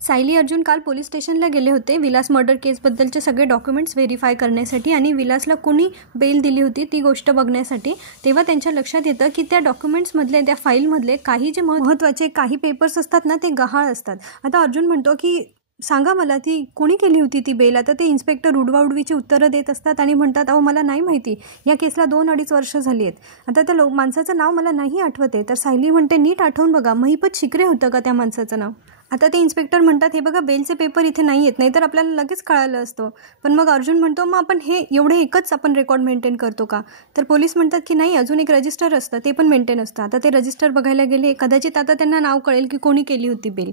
सायली अर्जुन काल पोलीस स्टेशनला गेले होते विलास मर्डर केसबद्दलचे सगळे डॉक्युमेंट्स व्हेरीफाय करण्यासाठी आणि विलासला कोणी बेल दिली होती ती गोष्ट बघण्यासाठी. तेव्हा त्यांच्या लक्षात येतं की त्या डॉक्युमेंट्समधले, त्या फाईलमधले काही जे महत्त्वाचे काही पेपर्स असतात ना ते गहाळ असतात. आता अर्जुन म्हणतो की सांगा मला ती कोणी केली होती ती बेल. आता ते इन्स्पेक्टर उडवाउडवीची उत्तरं देत असतात आणि म्हणतात अहो मला नाही माहिती, या केसला 2-2.5 वर्ष झाली आहेत. आता त्या माणसाचं नाव मला नाही आठवते. तर सायली म्हणते नीट आठवून बघा, महिपत शिकरे होतं का त्या माणसाचं नाव. आता ते इन्स्पेक्टर म्हणतात हे बघा बेलचे पेपर इथे नाही आहेत, नाहीतर आपल्याला लगेच कळालं असतं. पण मग अर्जुन म्हणतो मग आपण हे एवढे एकच आपण रेकॉर्ड मेंटेन करतो का. तर पोलीस म्हणतात की नाही, अजून एक रजिस्टर असतं ते पण मेंटेन असतं. आता ते रजिस्टर बघायला गेले, कदाचित आता त्यांना नाव कळेल की कोणी केली होती बेल.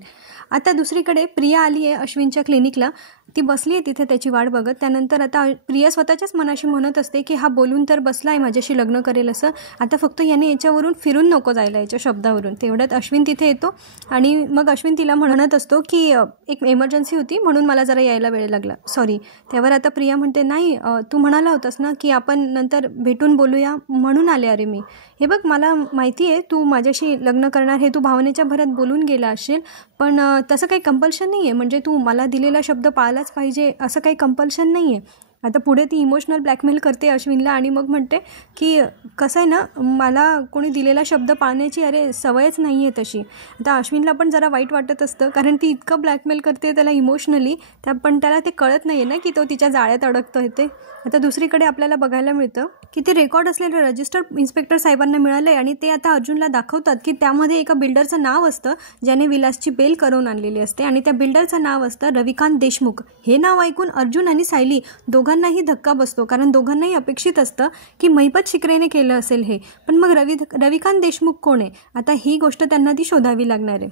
आता दुसरीकडे प्रिया आली आहे अश्विनच्या क्लिनिकला. ती बसली आहे तिथे त्याची वाट बघत. त्यानंतर आता प्रिया स्वतःच्याच मनाशी म्हणत असते की हा बोलून तर बसला आहे माझ्याशी लग्न करेल असं, आता फक्त याने याच्यावरून फिरून नको जायला याच्या शब्दावरून. तेवढ्यात अश्विन तिथे येतो आणि मग अश्विन तिला म्हणत असतो की एक एमर्जन्सी होती म्हणून मला जरा यायला वेळ लागला, सॉरी. त्यावर आता प्रिया म्हणते नाही, तू म्हणाला होतास ना की आपण नंतर भेटून बोलूया म्हणून आले. अरे मी हे बघ, मला माहिती आहे तू माझ्याशी लग्न करणार हे तू भावनेच्या भरात बोलून गेला असेल, पण तसं काही कंपल्शन नाही आहे, म्हणजे तू मला दिलेला शब्द पाळलाच पाहिजे असं काही कंपल्शन नाही आहे. आता पुढे ती इमोशनल ब्लॅकमेल करते अश्विनला आणि मग म्हणते की कसं आहे ना, मला कोणी दिलेला शब्द पाळण्याची सवयच नाही आहे तशी. आता अश्विनला पण जरा वाईट वाटत असतं, कारण ती इतकं ब्लॅकमेल करते त्याला इमोशनली, पण त्याला ते कळत नाही आहे ना की तो तिच्या जाळ्यात अडकतो आहे ते. आता दुसरीकडे आपल्याला बघायला मिळतं की ते रेकॉर्ड असलेलं रजिस्टर इन्स्पेक्टर साहेबांना मिळालं आहे आणि ते आता अर्जुनला दाखवतात की त्यामध्ये एका बिल्डरचं नाव असतं ज्याने विलासची बेल करून आणलेली असते आणि त्या बिल्डरचं नाव असतं रविकांत देशमुख. हे नाव ऐकून अर्जुन आणि सायली दोघांनाही धक्का बसतो, कारण दोघांनाही अपेक्षित असतं की महिपत शिकरेने केलं असेल हे, पण मग रविकांत देशमुख कोण आहे, आता ही गोष्ट त्यांना ती शोधावी लागणार आहे.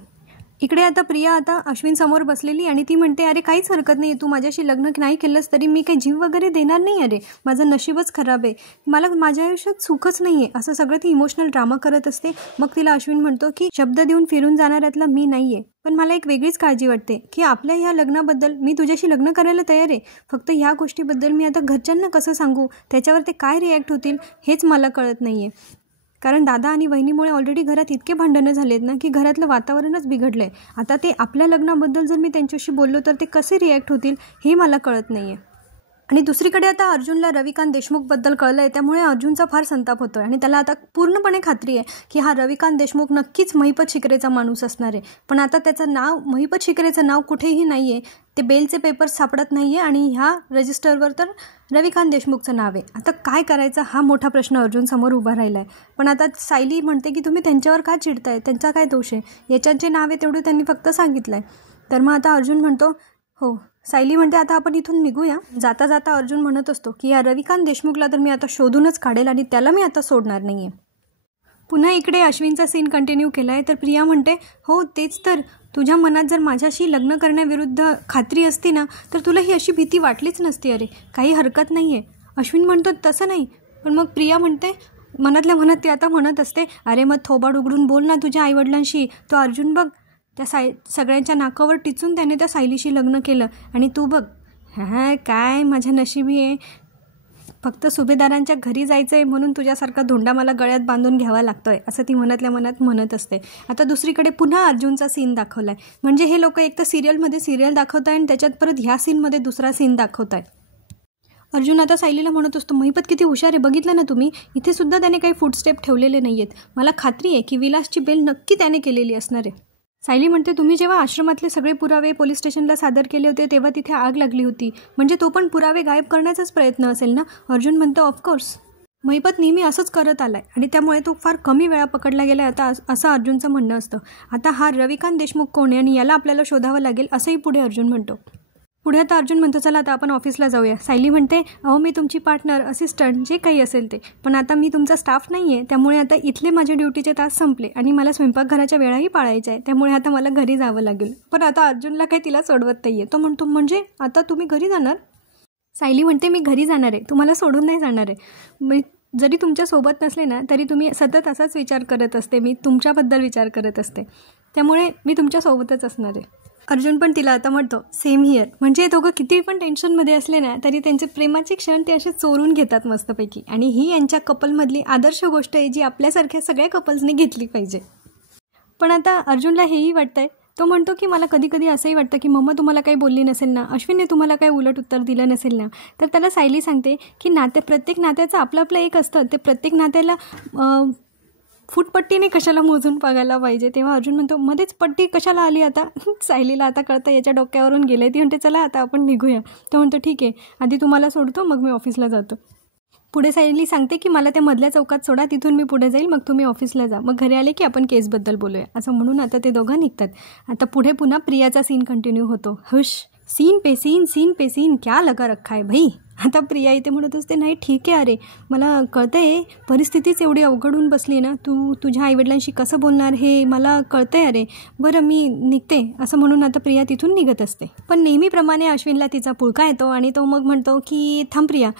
इकडे आता प्रिया आता अश्विन समोर बसलेली आणि ती म्हणते अरे काहीच हरकत नाही, तू माझ्याशी लग्न नाही केलंस तरी मी काही जीव वगैरे देणार नाही, अरे माझं नशीबच खराब आहे, मला माझ्या आयुष्यात सुखच नाही आहे, असं सगळं ती इमोशनल ड्रामा करत असते. मग तिला अश्विन म्हणतो की शब्द देऊन फिरून जाणाऱ्यातला मी नाही आहे, पण मला एक वेगळीच काळजी वाटते की आपल्या ह्या लग्नाबद्दल मी तुझ्याशी लग्न करायला तयार आहे, फक्त ह्या गोष्टीबद्दल मी आता घरच्यांना कसं सांगू, त्याच्यावर ते काय रिॲक्ट होतील हेच मला कळत नाही आहे. कारण दादा आणि वहिनीमुळे ऑलरेडी घरात इतके भांडणं झालेत ना की घरातलं वातावरणच बिघडलं आहे. आता ते आपल्या लग्नाबद्दल जर मी त्यांच्याशी बोललो तर ते कसे रिॲक्ट होतील हे मला कळत नाही आहे. आणि दुसरीकडे आता अर्जुनला रविकांत देशमुखबद्दल कळलं आहे, त्यामुळे अर्जुनचा फार संताप होतो आहे आणि त्याला आता पूर्णपणे खात्री आहे की हा रविकांत देशमुख नक्कीच महिपत शिकरेचा माणूस असणार आहे. पण आता त्याचं नाव, महिपत शिकरेचं नाव कुठेही नाही आहे, ते बेलचे पेपर्स सापडत नाही आहे आणि ह्या रजिस्टरवर तर रविकांत देशमुखचं नाव आहे. आता काय करायचं हा मोठा प्रश्न अर्जुनसमोर उभा राहिला आहे. पण आता सायली म्हणते की तुम्ही त्यांच्यावर का चिडताय, त्यांचा काय दोष आहे, याच्यात जे नाव आहे तेवढं त्यांनी फक्त सांगितलं आहे. तर मग आता अर्जुन म्हणतो हो. सायली म्हणते आता आपण इथून निघूया. जाता जाता अर्जुन म्हणत असतो की या रविकांत देशमुखला तर मी आता शोधूनच काढेल आणि त्याला मी आता सोडणार नाही आहे. पुन्हा इकडे अश्विनचा सीन कंटिन्यू केला आहे. तर प्रिया म्हणते हो तेच तर, तुझ्या मनात जर माझ्याशी लग्न करण्याविरुद्ध खात्री असती ना तर तुला ही अशी भीती वाटलीच नसती, अरे काही हरकत नाही आहे. अश्विन म्हणतो तसं नाही. पण मग प्रिया म्हणते मनातल्या मनात ती आता म्हणत असते अरे मग थोबाड उघडून बोल ना तुझ्या आईवडिलांशी. तो अर्जुन बघ त्या सगळ्यांच्या नाकावर टिचून त्याने त्या सायलीशी लग्न केलं आणि तू बघ, हां काय माझ्या नशिबी आहे, फक्त सुभेदारांच्या घरी जायचं आहे म्हणून तुझ्यासारखा धोंडा मला गळ्यात बांधून घ्यावा लागतो आहे, असं ती मनातल्या मनात म्हणत असते. आता दुसरीकडे पुन्हा अर्जुनचा सीन दाखवला आहे. म्हणजे हे लोक एक तर सिरियलमध्ये सिरियल दाखवत आहे आणि त्याच्यात परत ह्या सीनमध्ये दुसरा सीन दाखवत आहे. अर्जुन आता सायलीला म्हणत असतो महिपत किती हुशार आहे, बघितलं ना तुम्ही, इथे सुद्धा त्याने काही फूटस्टेप ठेवलेले नाही आहेत, मला खात्री आहे की विलासची बेल नक्की त्याने केलेली असणार आहे. सायली म्हणते तुम्ही जेव्हा आश्रमातले सगळे पुरावे पोलीस स्टेशनला सादर केले होते तेव्हा तिथे आग लागली होती, म्हणजे तो पण पुरावे गायब करण्याचाच प्रयत्न असेल ना. अर्जुन म्हणतो ऑफकोर्स. महिपत नेहमी असंच करत आलाय आणि त्यामुळे तो फार कमी वेळा पकडला गेला आता, असं अर्जुनचं म्हणणं असतं. आता हा रविकांत देशमुख कोण आहे आणि याला आपल्याला शोधावं लागेल असंही पुढे अर्जुन म्हणतो. पुढे आता अर्जुन म्हणतो चला आता आपण ऑफिसला जाऊया. सायली म्हणते अहो मी तुमची पार्टनर, असिस्टंट जे काही असेल ते, पण आता मी तुमचा स्टाफ नाही आहे, त्यामुळे आता इथले माझे ड्युटीचे तास संपले आणि मला स्वयंपाकघराच्या वेळाही पाळायच्या आहे, त्यामुळे आता मला घरी जावं लागेल. पण आता अर्जुनला काही तिला सोडवत नाही आहे. तो म्हणतो म्हणजे आता तुम्ही घरी जाणार? सायली म्हणते मी घरी जाणार आहे, तुम्हाला सोडून नाही जाणार आहे. मी जरी तुमच्यासोबत नसले ना तरी तुम्ही सतत असाच विचार करत असते, मी तुमच्याबद्दल विचार करत असते, त्यामुळे मी तुमच्यासोबतच असणार आहे. अर्जुन पण तिला आता म्हणतो सेम हिअर. म्हणजे दोघं किती पण टेन्शनमध्ये असले ना तरी त्यांचे प्रेमाचे क्षण ते असे चोरून घेतात मस्तपैकी. आणि ही यांच्या कपलमधली आदर्श गोष्ट आहे जी आपल्यासारख्या सगळ्या कपल्सने घेतली पाहिजे. पण आता अर्जुनला हेही वाटतंय, तो म्हणतो की मला कधी कधी असंही वाटतं की मम्मा तुम्हाला काही बोलली नसेल ना, अश्विनने तुम्हाला काही उलट उत्तर दिलं नसेल ना. तर त्याला सायली सांगते की प्रत्येक नात्याचं आपलं आपलं एक असतं, ते प्रत्येक नात्याला फुटपट्टीने कशाला मोजून बघायला पाहिजे. तेव्हा अर्जुन म्हणतो मध्येच पट्टी कशाला आली आता? सायलीला आता कळतं याच्या डोक्यावरून गेलं. ती म्हणते चला आता आपण निघूया. तो म्हणतो ठीक आहे, आधी तुम्हाला सोडतो मग मी ऑफिसला जातो. पुढे सायली सांगते की मला त्या मधल्या चौकात सोडा, तिथून मी पुढे जाईल, मग तुम्ही ऑफिसला जा, मग घरी आले की आपण केसबद्दल बोलूया. असं म्हणून आता ते दोघं निघतात. आता पुढे पुन्हा प्रियाचा सीन कंटिन्यू होतो. हुश, सीन पे सीन क्या लगा रखा है भाई. आता प्रिया इथे म्हणत असते नाही ठीक आहे, अरे मला कळतं आहे परिस्थितीच एवढी अवघडून बसली ना, तू तुझ्या आईवडिलांशी कसं बोलणार हे मला कळतं आहे, अरे बरं मी निघते. असं म्हणून आता प्रिया तिथून निघत असते. पण नेहमीप्रमाणे अश्विनला तिचा पुळका येतो आणि तो मग म्हणतो की थांब प्रिया,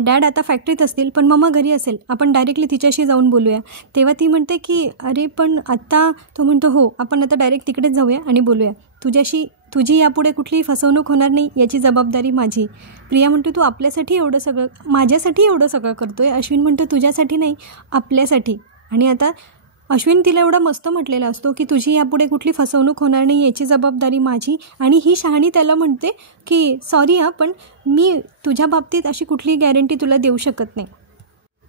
डॅड आता फॅक्टरीत असतील पण मम्मा घरी असेल, आपण डायरेक्टली तिच्याशी जाऊन बोलूया. तेव्हा ती म्हणते की अरे पण आत्ता. तो म्हणतो हो आपण आता डायरेक्ट तिकडेच जाऊया आणि बोलूया, तुझी यापुढे कुठलीही फसवणूक होणार नाही याची जबाबदारी माझी. प्रिया म्हणतो तू आपल्यासाठी एवढं सगळं, माझ्यासाठी एवढं सगळं करतोय. अश्विन म्हणतो तुझ्यासाठी नाही आपल्यासाठी. आणि आता अश्विन तिला एवढा मस्त म्हटलेला असतो की तुझी यापुढे कुठली फसवणूक होणार नाही याची जबाबदारी माझी. आणि ही शहाणी त्याला म्हणते की सॉरी पण मी तुझ्या बाबतीत अशी कुठली गॅरंटी तुला देऊ शकत नाही.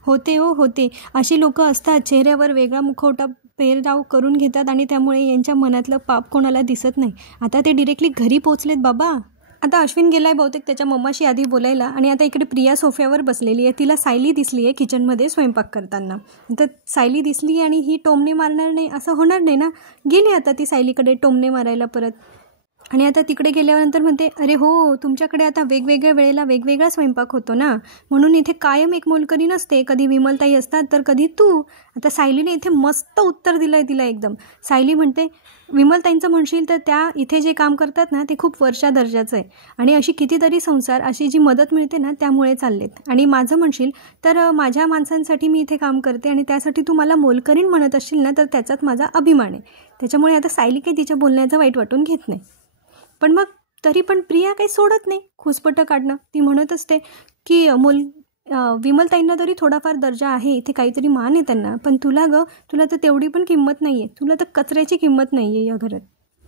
होते अशी लोक असतात, चेहऱ्यावर वेगळा मुखवटा पेरडाव करून घेतात आणि त्यामुळे यांच्या मनातलं पाप कोणाला दिसत नाही. आता ते डिरेक्टली घरी पोचलेत बाबा. आता अश्विन गेलाय बहुतेक त्याच्या मम्माशी आधी बोलायला आणि आता इकडे प्रिया सोफ्यावर बसलेली आहे. तिला सायली दिसली आहे किचनमध्ये स्वयंपाक करताना. तर सायली दिसली आणि ही टोमणे मारणार नाही असं होणार नाही ना. गेली आता ती सायलीकडे टोमणे मारायला परत. आणि आता तिकडे गेल्यानंतर म्हणते अरे हो तुमच्याकडे आता वेगवेगळ्या वेळेला वेगवेगळा स्वयंपाक होतो ना, म्हणून इथे कायम एक मोलकरी नसते, कधी विमलताई असतात तर कधी तू. आता सायलीने इथे मस्त उत्तर दिलं आहे तिला एकदम. सायली म्हणते विमलताईंचं म्हणशील तर त्या इथे जे काम करतात ना ते खूप वर्षा दर्जाचं आहे आणि अशी कितीतरी संसार अशी जी मदत मिळते ना त्यामुळे चाललेत. आणि माझं म्हणशील तर माझ्या माणसांसाठी मी इथे काम करते आणि त्यासाठी तू मला मोलकरीण म्हणत असशील ना तर त्याच्यात माझा अभिमान आहे. त्याच्यामुळे आता सायली काही तिच्या बोलण्याचं वाईट वाटून घेत नाही. पण मग तरी पण प्रिया काही सोडत नाही खुसपटं काढणं. ती म्हणत असते की विमलताईंना तरी थोडाफार दर्जा आहे, इथे काहीतरी मान आहे त्यांना, पण तुला तुला तर तेवढी पण किंमत नाही आहे, तुला तर कचऱ्याची किंमत नाही आहे या घरात.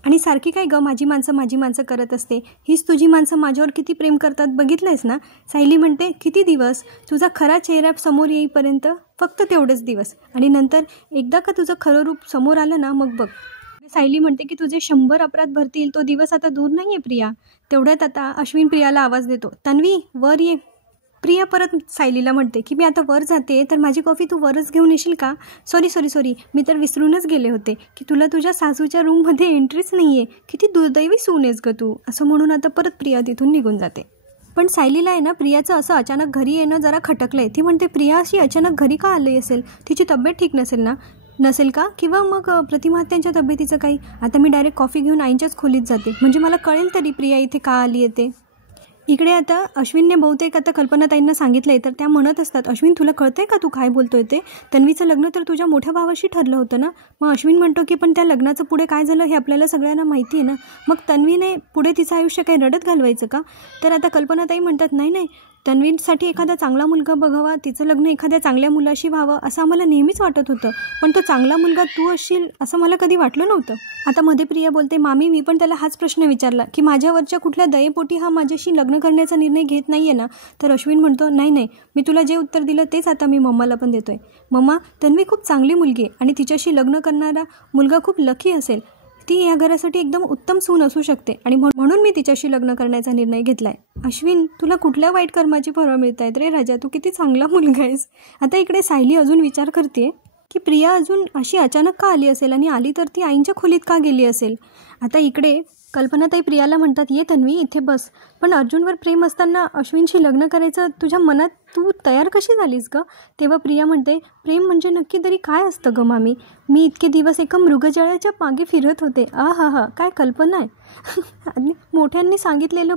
आणि सारखी काय माझी माणसं करत असते. हीच तुझी माणसं माझ्यावर किती प्रेम करतात बघितलं आहेस ना. सायली म्हणते किती दिवस, तुझा खरा चेहरा समोर येईपर्यंत फक्त तेवढेच दिवस, आणि नंतर एकदा का तुझं खरं रूप समोर आलं ना मग बघ. सायली म्हणते की तुझे 100 अपराध भरतील तो दिवस आता दूर नाही आहे प्रिया. तेवढ्यात आता अश्विन प्रियाला आवाज देतो, तन्वी वर ये. प्रिया परत सायलीला म्हणते की मी आता वर जाते तर माझी कॉफी तू वरच घेऊन येशील का. सॉरी मी तर विसरूनच गेले होते की तुला तुझ्या सासूच्या रूममध्ये एंट्रीच नाही आहे. किती दुर्दैवी सून आहेस गं तू. असं म्हणून आता परत प्रिया तिथून निघून जाते. पण सायलीला आहे ना प्रियाचं असं अचानक घरी येणं जरा खटकलं आहे. ती म्हणते प्रिया अशी अचानक घरी का आली असेल, तिची तब्येत ठीक नसेल का, किंवा मग प्रतिमा त्यांच्या तब्येतीचं काही. आता मी डायरेक्ट कॉफी घेऊन आईंच्याच खोलीत जाते, म्हणजे मला कळेल तरी प्रिया इथे का आली आहे ते. इकडे आता अश्विनने बहुतेक आता कल्पनाताईंना सांगितलं आहे तर त्या म्हणत असतात अश्विन तुला कळतंय का तू काय बोलतोय ते. तन्वीचं लग्न तर तुझ्या मोठ्या भावाशी ठरलं होतं ना. मग अश्विन म्हणतो की पण त्या लग्नाचं पुढे काय झालं हे आपल्याला सगळ्यांना माहिती आहे ना. मग तन्वीने पुढे तिचं आयुष्य काही रडत घालवायचं का. तर आता कल्पनाताई म्हणतात नाही तन्वीसाठी एखादा चांगला मुलगा बघावा, तिचं लग्न एखाद्या चांगल्या मुलाशी व्हावं असं आम्हाला नेहमीच वाटत होतं, पण तो चांगला मुलगा तू असशील असं मला कधी वाटलं नव्हतं. आता मध्ये प्रिया बोलते मामी मी पण त्याला हाच प्रश्न विचारला की माझ्यावरच्या कुठल्या दयेपोटी हा माझ्याशी लग्न करण्याचा निर्णय घेत नाही आहे ना. तर अश्विन म्हणतो नाही मी तुला जे उत्तर दिलं तेच आता मी मम्माला पण देतोय. मम्मा तन्वी खूप चांगली मुलगी आहे आणि तिच्याशी लग्न करणारा मुलगा खूप लकी असेल. ती या घरासाठी एकदम उत्तम सून असू शकते आणि म्हणून मी तिच्याशी लग्न करण्याचा निर्णय घेतलाय. अश्विन, तुला कुठल्या वाईट कर्माची फळं मिळत आहेत रे राजा, तू किती चांगला मुलगा आहेस. आता इकडे सायली अजून विचार करते की प्रिया अजून अशी अचानक का आली असेल आणि आली तर ती आईंच्या खोलीत का गेली असेल. आता इकडे कल्पनाताई प्रियाला म्हणतात, ये तन्वी इथे बस. पण अर्जुनवर प्रेम असताना अश्विनशी लग्न करायचं तुझ्या मनात तू तयार कशी झालीस गं. तेव्हा प्रिया म्हणते, प्रेम म्हणजे नक्की तरी काय असतं गं मामी. मी इतके दिवस एका मृगजळाच्या मागे फिरत होते. हा काय कल्पना आहे. आणि मोठ्यांनी सांगितलेलं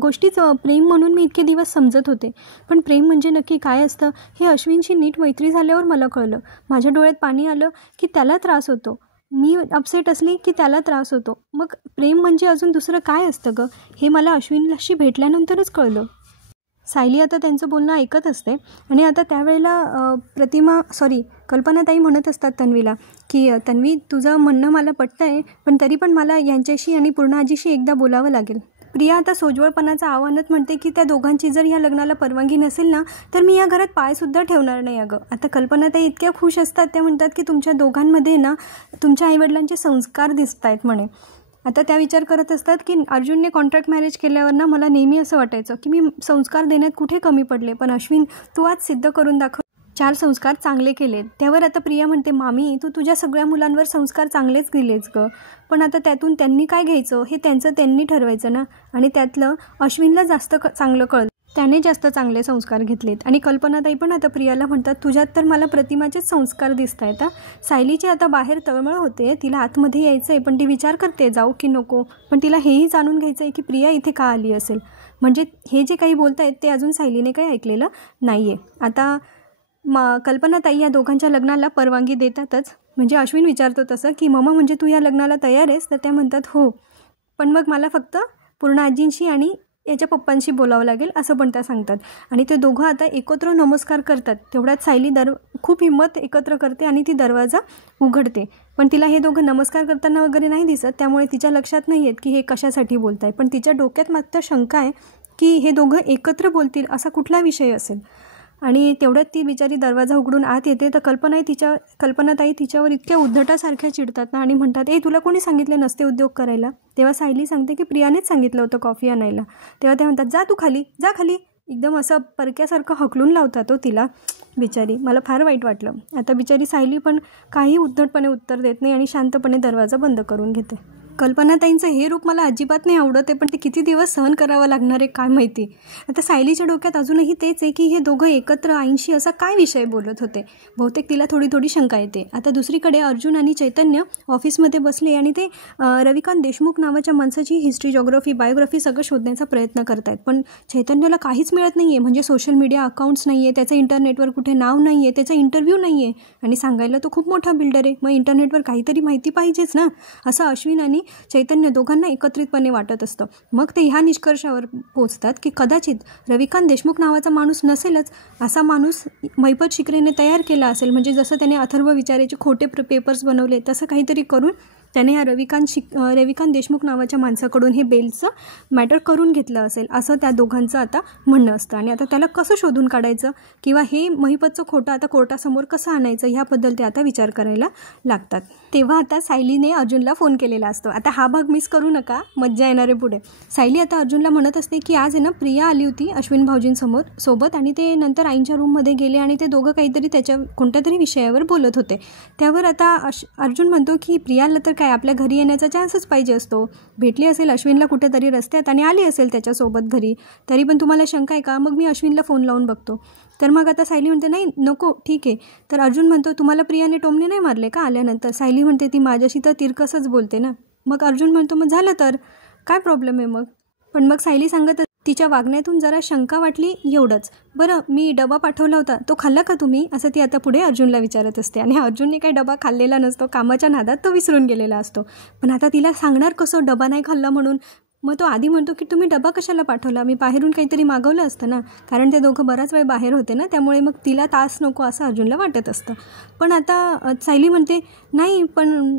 गोष्टीचं प्रेम म्हणून मी इतके दिवस समजत होते. पण प्रेम म्हणजे नक्की काय असतं हे अश्विनशी नीट मैत्री झाल्यावर मला कळलं. माझ्या डोळ्यात पाणी आलं की त्याला त्रास होतो, मी अपसेट असली की त्याला त्रास होतो. मग प्रेम म्हणजे अजून दुसरं काय असतं गं हे मला अश्विनशी भेटल्यानंतरच कळलं. सायली आता त्यांचं बोलणं ऐकत असते आणि आता त्यावेळेला कल्पनाताई म्हणत असतात तन्वीला की तन्वी, तुझं म्हणणं मला पटतं आहे, पण तरी पण मला यांच्याशी आणि पूर्ण आजीशी एकदा बोलावं लागेल. प्रिया आता सोज्वळपणाचं आव्हानात म्हणते की त्या दोघांची जर या लग्नाला परवानगी नसेल ना तर मी या घरात पायसुद्धा ठेवणार नाही अगं. आता कल्पनाताई इतक्या खुश असतात, त्या म्हणतात की तुमच्या दोघांमध्ये ना तुमच्या आईवडिलांचे संस्कार दिसत आहेत म्हणे. आता त्या विचार करत असतात की अर्जुनने कॉन्ट्रॅक्ट मॅरेज केल्यावर ना मला नेहमी असं वाटायचं की मी संस्कार देण्यात कुठे कमी पडले, पण अश्विन तू आज सिद्ध करून दाखव 4 संस्कार चांगले केलेत. त्यावर आता प्रिया म्हणते, मामी तू तुझ्या सगळ्या मुलांवर संस्कार चांगलेच दिलेच गं, पण आता त्यातून त्यांनी काय घ्यायचं हे त्यांनी ठरवायचं ना. आणि त्यातलं अश्विनला जास्त चांगलं कळलं, त्याने जास्त चांगले संस्कार घेतलेत. आणि कल्पनाताई पण आता प्रियाला म्हणतात, तुझ्यात तर मला प्रतिमाचेच संस्कार दिसत आहेत. सायलीची आता बाहेर तळमळ होते, तिला आतमध्ये यायचं आहे पण ती विचार करते जाऊ की नको. पण तिला हेही जाणून घ्यायचं आहे की प्रिया इथे का आली असेल. म्हणजे हे जे काही बोलत आहेत ते अजून सायलीने काही ऐकलेलं नाही आहे. आता कल्पनाताई या दोघांच्या लग्नाला परवानगी देतातच. म्हणजे अश्विन विचारतो तसं की मम्मा म्हणजे तू या लग्नाला तयार आहेस. तर त्या म्हणतात हो, पण मग मला फक्त पूर्ण आजींशी आणि याच्या पप्पांशी बोलावं लागेल असं पण त्या सांगतात. आणि ते दोघं आता एकत्र नमस्कार करतात. तेवढ्यात सायली खूप हिंमत एकत्र करते आणि ती दरवाजा उघडते. पण तिला हे दोघं नमस्कार करताना वगैरे नाही दिसत, त्यामुळे तिच्या लक्षात नाही येत की हे कशासाठी बोलत आहे. पण तिच्या डोक्यात मात्र शंका आहे की हे दोघं एकत्र बोलतील असा कुठला विषय असेल. आणि तेवढ्यात ती बिचारी दरवाजा उघडून आत येते. तर कल्पनाताई तिच्यावर इतक्या उद्धटासारख्या चिडतात ना आणि म्हणतात, तुला कोणी सांगितले नसते उद्योग करायला. तेव्हा सायली सांगते की प्रियानेच सांगितलं होतं कॉफी आणायला. तेव्हा त्या म्हणतात, जा खाली. एकदम असं परक्यासारखं हकलून लावतात तिला. बिचारी, मला फार वाईट वाटलं. आता बिचारी सायली पण काही उद्धटपणे उत्तर देत नाही आणि शांतपणे दरवाजा बंद करून घेते. कल्पनाताईंचं हे रूप मला अजिबात नाही आवडत आहे, पण ते किती दिवस सहन करावं लागणार आहे काय माहिती. आता सायलीच्या डोक्यात अजूनही तेच आहे की हे दोघं एकत्र आईंशी असा काय विषय बोलत होते. बहुतेक तिला थोडी शंका येते. आता दुसरीकडे अर्जुन आणि चैतन्य ऑफिसमध्ये बसले आणि ते रविकांत देशमुख नावाच्या माणसाची हिस्ट्री, जॉग्रफी, बायोग्राफी सगळं शोधण्याचा प्रयत्न करत आहेत. पण चैतन्याला काहीच मिळत नाही आहे. म्हणजे सोशल मीडिया अकाउंट्स नाही आहे, त्याचं इंटरनेटवर कुठे नाव नाही आहे, त्याचा इंटरव्ह्यू नाही आहे. आणि सांगायला तो खूप मोठा बिल्डर आहे, मग इंटरनेटवर काहीतरी माहिती पाहिजेच ना. असं अश्विन आणि चैतन्य दोघांना एकत्रितपणे वाटत असतं. मग ते ह्या निष्कर्षावर पोहोचतात की कदाचित रविकांत देशमुख नावाचा माणूस नसेलच, असा माणूस महिपत शिकरेने तयार केला असेल. म्हणजे जसं त्याने अथर्व विचारेचे खोटे पेपर्स बनवले तसं काहीतरी करून त्याने या रविकांत देशमुख नावाच्या माणसाकडून हे बेलचं मॅटर करून घेतलं असेल असं त्या दोघांचं आता म्हणणं असतं. आणि आता त्याला कसं शोधून काढायचं किंवा हे महिपतचं खोटं आता कोर्टासमोर कसं आणायचं ह्याबद्दल ते आता विचार करायला लागतात. तेव्हा आता सायलीने अर्जुनला फोन केलेला असतो. आता हा भाग मिस करू नका, मज्जा येणार आहे पुढे. सायली आता अर्जुनला म्हणत असते की आज आहे ना प्रिया आली होती अश्विन भाऊजींसोबत आणि ते नंतर आईंच्या रूममध्ये गेले आणि ते दोघं काहीतरी त्याच्या कोणत्या तरी विषयावर बोलत होते. त्यावर आता अर्जुन म्हणतो की प्रियाला तर काय आपल्या घरी येण्याचा चान्सच पाहिजे असतो. भेटली असेल अश्विनला कुठेतरी रस्त्यात आणि आली असेल त्याच्यासोबत घरी, तरी पण तुम्हाला शंका आहे का, मग मी अश्विनला फोन लावून बघतो. तर मग आता सायली म्हणते नाही नको ठीक आहे. तर अर्जुन म्हणतो तुम्हाला प्रियाने टोमणे नाही मारले का आल्यानंतर. सायली म्हणते ती माझ्याशी तर तिरकसच बोलते ना. मग अर्जुन म्हणतो मग झालं तर काय प्रॉब्लेम आहे मग. पण मग सायली सांगत तिच्या वागण्यातून जरा शंका वाटली एवढंच. बरं मी डबा पाठवला होता तो खाल्ला का तुम्ही, असं ती आता पुढे अर्जुनला विचारत असते. आणि अर्जुनने काही डबा खाल्लेला नसतो, कामाच्या नादात तो विसरून गेलेला असतो. पण आता तिला सांगणार कसं डबा नाही खाल्ला म्हणून. मग तो आधी म्हणतो की तुम्ही डबा कशाला पाठवला, मी बाहेरून काहीतरी मागवलं असतं ना, कारण ते दोघं बराच वेळ बाहेर होते ना, त्यामुळे मग तिला त्रास नको असं अर्जुनला वाटत असतं. पण आता सायली म्हणते नाही पण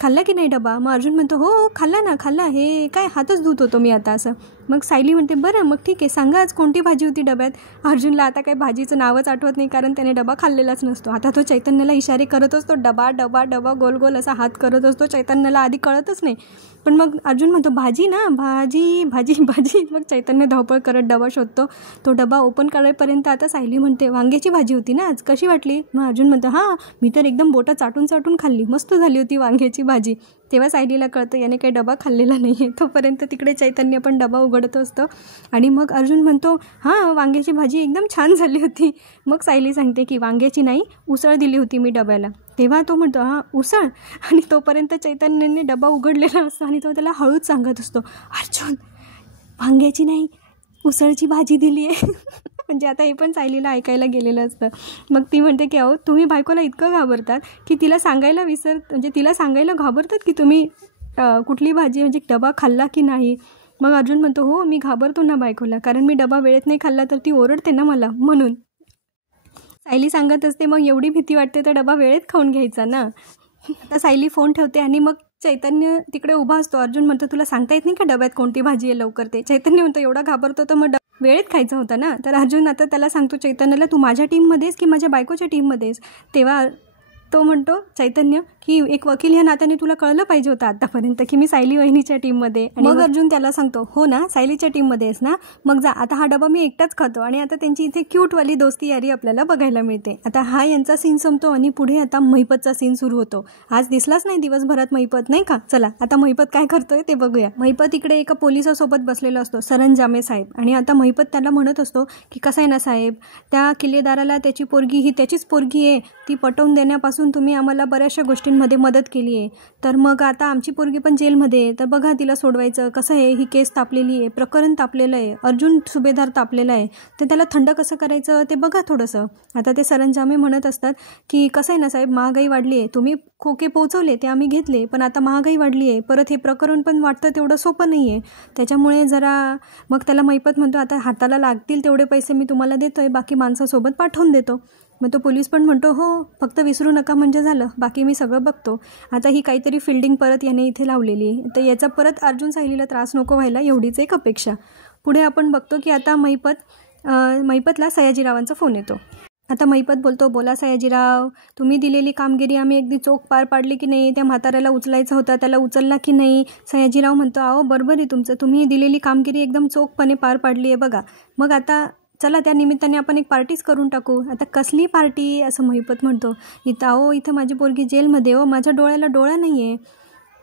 खाल्ला की नाही डबा. मग अर्जुन म्हणतो हो खाल्ला ना खाल्ला, हे काय हातच धुत होतो मी आता असं. मग सायली म्हणते बरं मग ठीक आहे, सांगा आज कोणती भाजी होती डब्यात. अर्जुनला आता काही भाजीचं नावच आठवत नाही, कारण त्याने डबा खाल्लेलाच नसतो. आता तो चैतन्याला इशारे करत असतो, डबा डबा डबा गोल गोल असा हात करत असतो. चैतन्याला आधी कळतच नाही, पण मग अर्जुन म्हणतो भाजी ना, भाजी भाजी भाजी. मग चैतन्य धावपळ करत डबा शोधतो. तो डबा ओपन करायपर्यंत आता सायली म्हणते वांग्याची भाजी होती ना आज, कशी वाटली. मग अर्जुन म्हणतो हां, मी तर एकदम बोटं चाटून चाटून खाल्ली, मस्त झाली होती वांग्याची भाजी. तेव्हा सायलीला कळतं याने काही डबा खाल्लेला नाही आहे. तोपर्यंत तिकडे चैतन्य पण डबा उघडत असतं आणि मग अर्जुन म्हणतो हां, वांग्याची भाजी एकदम छान झाली होती. मग सायली सांगते की वांग्याची नाही, उसळ दिली होती मी डब्याला. तेव्हा तो म्हणतो हां उसळ, आणि तोपर्यंत चैतन्याने डबा उघडलेला असतो आणि तो त्याला हळूच सांगत असतो अर्जुन वांग्याची नाही, उसळची भाजी दिली आहे. म्हणजे आता हे पण सायलीला ऐकायला गेलेलं असतं. मग ती म्हणते की अहो तुम्ही बायकोला इतकं घाबरतात की तिला सांगायला म्हणजे तिला सांगायला घाबरतात की तुम्ही कुठली भाजी म्हणजे डबा खाल्ला की नाही. मग अर्जुन म्हणतो हो, मी घाबरतो ना बायकोला, कारण मी डबा वेळेत नाही खाल्ला तर ती ओरडते ना मला, म्हणून. सायली सांगत असते मग एवढी भीती वाटते तर डबा वेळेत खाऊन घ्यायचा ना. आता सायली फोन ठेवते आणि मग चैतन्य तिकडे उभा असतो. अर्जुन म्हणतो तुला सांगता येत नाही का डब्यात कोणती भाजी आहे लवकर ते. चैतन्य म्हणतो एवढा घाबरतो तर मग वेळेत खायचं होतं ना. तर अर्जुन आता त्याला सांगतो चैतन्याला तू माझ्या टीममध्येस की माझ्या बायकोच्या टीममध्येस. तेव्हा तो म्हणतो चैतन्य की एक वकील ह्या नात्याने तुला कळलं पाहिजे होतं आतापर्यंत की मी सायली वहिनीच्या टीममध्ये. मग अर्जुन त्याला सांगतो हो ना, सायलीच्या टीममध्ये आहेस ना, मग जा आता हा डबा मी एकटाच खातो. आणि आता त्यांची इथे क्यूटवाली दोस्ती यारी आपल्याला बघायला मिळते. आता हा यांचा सीन संपतो आणि पुढे आता महिपतचा सीन सुरू होतो. आज दिसलाच नाही दिवसभरात महिपत, नाही का. चला आता महिपत काय करतोय ते बघूया. महिपत इकडे एका पोलिसासोबत बसलेला असतो, सरंजामे साहेब. आणि आता महिपत त्याला म्हणत असतो की कसं आहे ना साहेब, त्या किल्लेदाराला त्याची पोरगी ही त्याचीच पोरगी आहे, ती पटवून देण्यापासून तुम्ही आम्हाला बऱ्याचशा गोष्टींमध्ये मदत केली आहे. तर मग आता आमची पोरगी पण जेलमध्ये आहे, तर बघा तिला सोडवायचं कसं आहे. ही केस तापलेली आहे, प्रकरण तापलेलं आहे, अर्जुन सुभेदार तापलेला आहे, तर त्याला थंड कसं करायचं ते बघा थोडंसं. आता ते सरंजामे म्हणत असतात की कसं आहे ना साहेब, महागाई वाढली आहे, तुम्ही खोके पोचवले ते आम्ही घेतले, पण आता महागाई वाढली आहे, परत हे प्रकरण पण वाटतं तेवढं सोपं नाही आहे, त्याच्यामुळे जरा. मग त्याला महिपत म्हणतो आता हाताला लागतील तेवढे पैसे मी तुम्हाला देतोय, बाकी माणसासोबत पाठवून देतो. मग तो पोलीस पण म्हणतो हो, फक्त विसरू नका म्हणजे झालं, बाकी मी सगळं बघतो. आता ही काहीतरी फिल्डिंग परत याने इथे लावलेली आहे, तर याचा परत अर्जुन सायलीला त्रास नको व्हायला एवढीच एक अपेक्षा. पुढे आपण बघतो की आता महिपतला सयाजीरावांचा फोन येतो. आता महिपत बोलतो बोला सयाजीराव, तुम्ही दिलेली कामगिरी आम्ही अगदी चोख पार पाडली की नाही, त्या म्हाताऱ्याला उचलायचा होता त्याला उचलला की नाही. सयाजीराव म्हणतो अहो बरोबर आहे तुमचं, तुम्ही दिलेली कामगिरी एकदम चोखपणे पार पाडली आहे बघा. मग आता चला त्या निमित्ताने आपण एक पार्टीच करून टाकू. आता कसली पार्टी असं महिपत म्हणतो. इथं माझी पोरगी जेलमध्ये हो, माझ्या डोळ्याला डोळा नाही आहे,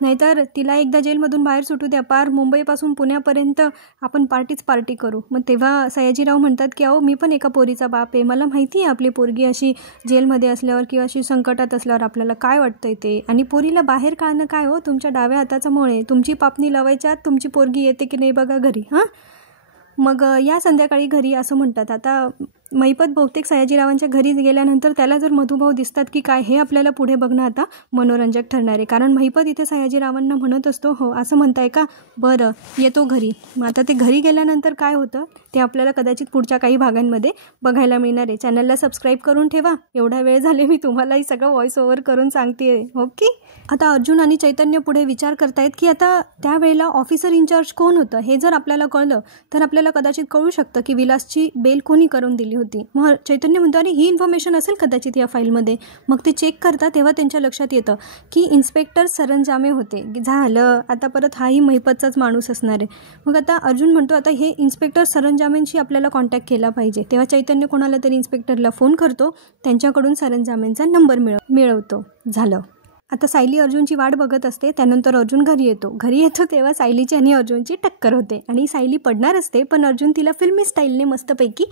नाहीतर तिला एकदा जेलमधून बाहेर सुटू द्या, पार मुंबईपासून पुण्यापर्यंत आपण पार्टी करू. मग तेव्हा सयाजीराव म्हणतात की अहो मी पण एका पोरीचा बाप आहे, मला माहिती आहे आपली पोरगी अशी जेलमध्ये असल्यावर किंवा अशी संकटात असल्यावर आपल्याला काय वाटतंय ते. आणि पोरीला बाहेर काढणं काय हो, तुमच्या डाव्या हाताचा मोळ आहे. तुमची पापणी लावायच्या तुमची पोरगी येते की नाही बघा घरी. हां, मग या संध्याकाळी घरी असं म्हणतात. आता महिपत बहुतेक सयाजीरावांच्या घरी गेल्यानंतर त्याला जर मधुभाऊ दिसतात की काय, हे आपल्याला पुढे बघणं आता मनोरंजक ठरणार आहे. कारण महिपत इथे सयाजीरावांना म्हणत असतो हो असं म्हणताय का, बरं येतो घरी. मग आता ते घरी गेल्यानंतर काय होतं ते आपल्याला कदाचित पुढच्या काही भागांमध्ये बघायला मिळणार आहे. चॅनलला सबस्क्राईब करून ठेवा. एवढा वेळ झाले मी तुम्हालाही सगळं व्हॉइस ओव्हर करून सांगते. ओके. आता अर्जुन आणि चैतन्य पुढे विचार करतायत की आता त्यावेळेला ऑफिसर इन्चार्ज कोण होतं हे जर आपल्याला कळलं तर आपल्याला कदाचित कळू शकतं की विलासची बेल कोणी करून दिली होती. मग चैतन्य म्हणतो अरे ही इन्फॉर्मेशन असेल कदाचित या फाईलमध्ये. मग ते चेक करतात तेव्हा त्यांच्या लक्षात येतं की इन्स्पेक्टर सरंजामे होते. झालं आता परत हाही महिपतचाच माणूस असणार आहे. मग आता अर्जुन म्हणतो आता हे इन्स्पेक्टर सरंजामेंशी आपल्याला कॉन्टॅक्ट केला पाहिजे. तेव्हा चैतन्य कोणाला तरी इन्स्पेक्टरला फोन करतो, त्यांच्याकडून सरंजामेंचा नंबर मिळवतो. झालं. आता सायली अर्जुनची वाट बघत असते. त्यानंतर अर्जुन घरी येतो तेव्हा सायलीची आणि अर्जुनची टक्कर होते आणि सायली पडणार असते, पण अर्जुन तिला फिल्मी स्टाईलने मस्तपैकी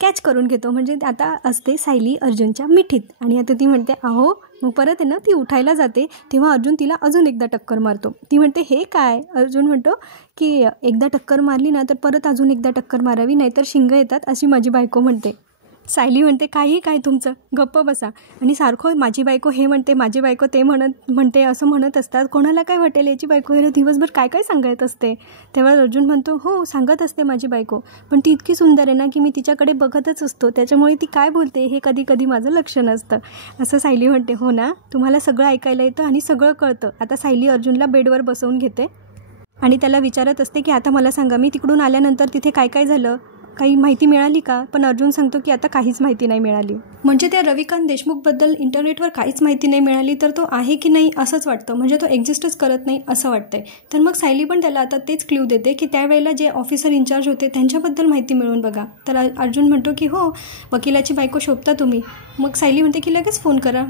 कॅच करून घेतो. म्हणजे आता असते सायली अर्जुनच्या मिठीत आणि आता ती म्हणते अहो, मग परत आहे ना ती उठायला जाते तेव्हा अर्जुन तिला अजून एकदा टक्कर मारतो. ती म्हणते हे काय. अर्जुन म्हणतो की एकदा टक्कर मारली ना तर परत अजून एकदा टक्कर मारावी, नाहीतर शिंग येतात अशी माझी बायको म्हणते. सायली म्हणते काही काय तुमचं, गप्प बसा. आणि सारखं माझी बायको हे म्हणते, माझी बायको ते म्हणते असं म्हणत असतात. कोणाला काय वाटेल याची बायको हे दिवसभर काय काय सांगत असते. तेव्हा अर्जुन म्हणतो हो सांगत असते माझी बायको, पण ती इतकी सुंदर आहे ना की मी तिच्याकडे बघतच असतो, त्याच्यामुळे ती काय बोलते हे कधी कधी माझं लक्ष नसतं. असं सायली म्हणते. हो ना, तुम्हाला सगळं ऐकायला येतं आणि सगळं कळतं. आता सायली अर्जुनला बेडवर बसवून घेते आणि त्याला विचारत असते की आता मला सांगा, मी तिकडून आल्यानंतर तिथे काय काय झालं, काही माहिती मिळाली का? पण अर्जुन सांगतो की आता काहीच माहिती नाही मिळाली. म्हणजे त्या रविकांत देशमुखबद्दल इंटरनेटवर काहीच माहिती नाही मिळाली, तर तो आहे की नाही असंच वाटतं, म्हणजे तो एक्झिस्टच करत नाही असं वाटतंय. तर मग सायली पण त्याला आता तेच क्ल्यू देते की त्यावेळेला जे ऑफिसर इन्चार्ज होते त्यांच्याबद्दल माहिती मिळवून बघा. तर अर्जुन म्हणतो की हो, वकिलाची बायको शोधता तुम्ही? मग सायली म्हणते की लगेच फोन करा.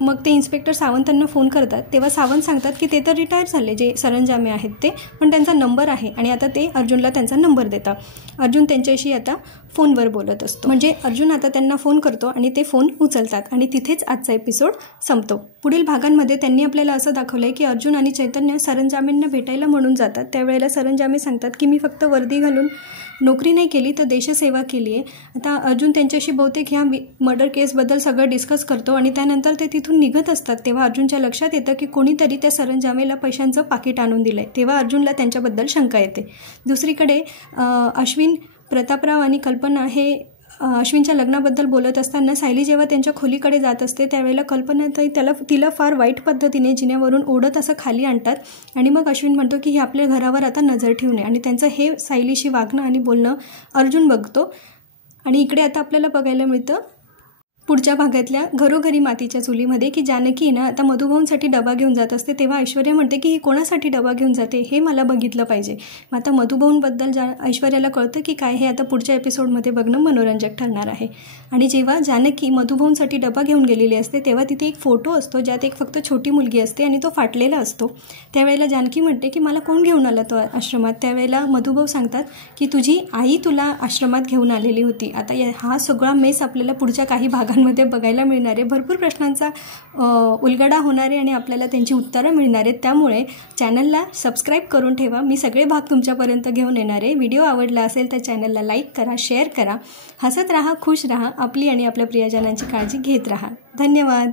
मग ते इन्स्पेक्टर सावंतांना फोन करतात, तेव्हा सावंत सांगतात की ते तर रिटायर झाले, जे सरंजामे आहेत ते, पण त्यांचा नंबर आहे आणि आता ते अर्जुनला त्यांचा नंबर देतात. अर्जुन त्यांच्याशी आता फोनवर बोलत असतो. म्हणजे अर्जुन आता त्यांना फोन करतो आणि ते फोन उचलतात आणि तिथेच आजचा एपिसोड संपतो. पुढील भागांमध्ये त्यांनी आपल्याला असं दाखवलं आहे की अर्जुन आणि चैतन्य सरंजामेंना भेटायला म्हणून जातात. त्यावेळेला सरंजामे सांगतात की मी फक्त वर्दी घालून नोकरी नाही केली तर देशसेवा केली आहे. आता अर्जुन त्यांच्याशी बहुतेक ह्या मर्डर केसबद्दल सगळं डिस्कस करतो आणि त्यानंतर ते तिथून निघत असतात. तेव्हा अर्जुनच्या लक्षात येतं की कोणीतरी त्या सरंजामेला पैशांचं पाकिट आणून दिलं आहे. तेव्हा अर्जुनला त्यांच्याबद्दल शंका येते. दुसरीकडे अश्विन, प्रतापराव आणि कल्पना हे अश्विनच्या लग्नाबद्दल बोलत असताना सायली जेव्हा त्यांच्या खोलीकडे जात असते त्यावेळेला कल्पनाताई तिला फार वाईट पद्धतीने जिन्यावरून ओढत असं खाली आणतात आणि मग अश्विन म्हणतो की हे आपल्या घरावर आता नजर ठेवू नये आणि त्यांचं हे सायलीशी वागणं आणि बोलणं अर्जुन बघतो. आणि इकडे आता आपल्याला बघायला मिळतं पुढच्या भागातल्या घरोघरी मातीच्या चुलीमध्ये की जानकी ना आता मधुभाऊंसाठी डबा घेऊन जात असते. तेव्हा ऐश्वर्या म्हणते की ही कोणासाठी डबा घेऊन जाते हे मला बघितलं पाहिजे. मग आता मधुभाऊंबद्दल ऐश्वर्याला कळतं की काय हे आता पुढच्या एपिसोडमध्ये बघणं मनोरंजक ठरणार आहे. आणि जेव्हा जानकी मधुभाऊंसाठी डबा घेऊन गेलेली असते तेव्हा तिथे एक फोटो असतो ज्यात एक फक्त छोटी मुलगी असते आणि तो फाटलेला असतो. त्यावेळेला जानकी म्हणते की मला कोण घेऊन आला तो आश्रमात? त्यावेळेला मधुभाऊ सांगतात की तुझी आई तुला आश्रमात घेऊन आलेली होती. आता हा सगळा मेस आपल्याला पुढच्या काही भागांमध्ये बघायला मिळणार आहे. भरपूर प्रश्नांचा उलगडा होणार आहे आणि आपल्याला त्यांची उत्तरं मिळणार आहेत. त्यामुळे चॅनलला सबस्क्राईब करून ठेवा. मी सगळे भाग तुमच्यापर्यंत घेऊन येणार आहे. व्हिडिओ आवडला असेल तर चॅनलला लाईक करा, शेअर करा. हसत राहा, खुश राहा, आपली आणि आपल्या प्रियजनांची काळजी घेत राहा. धन्यवाद.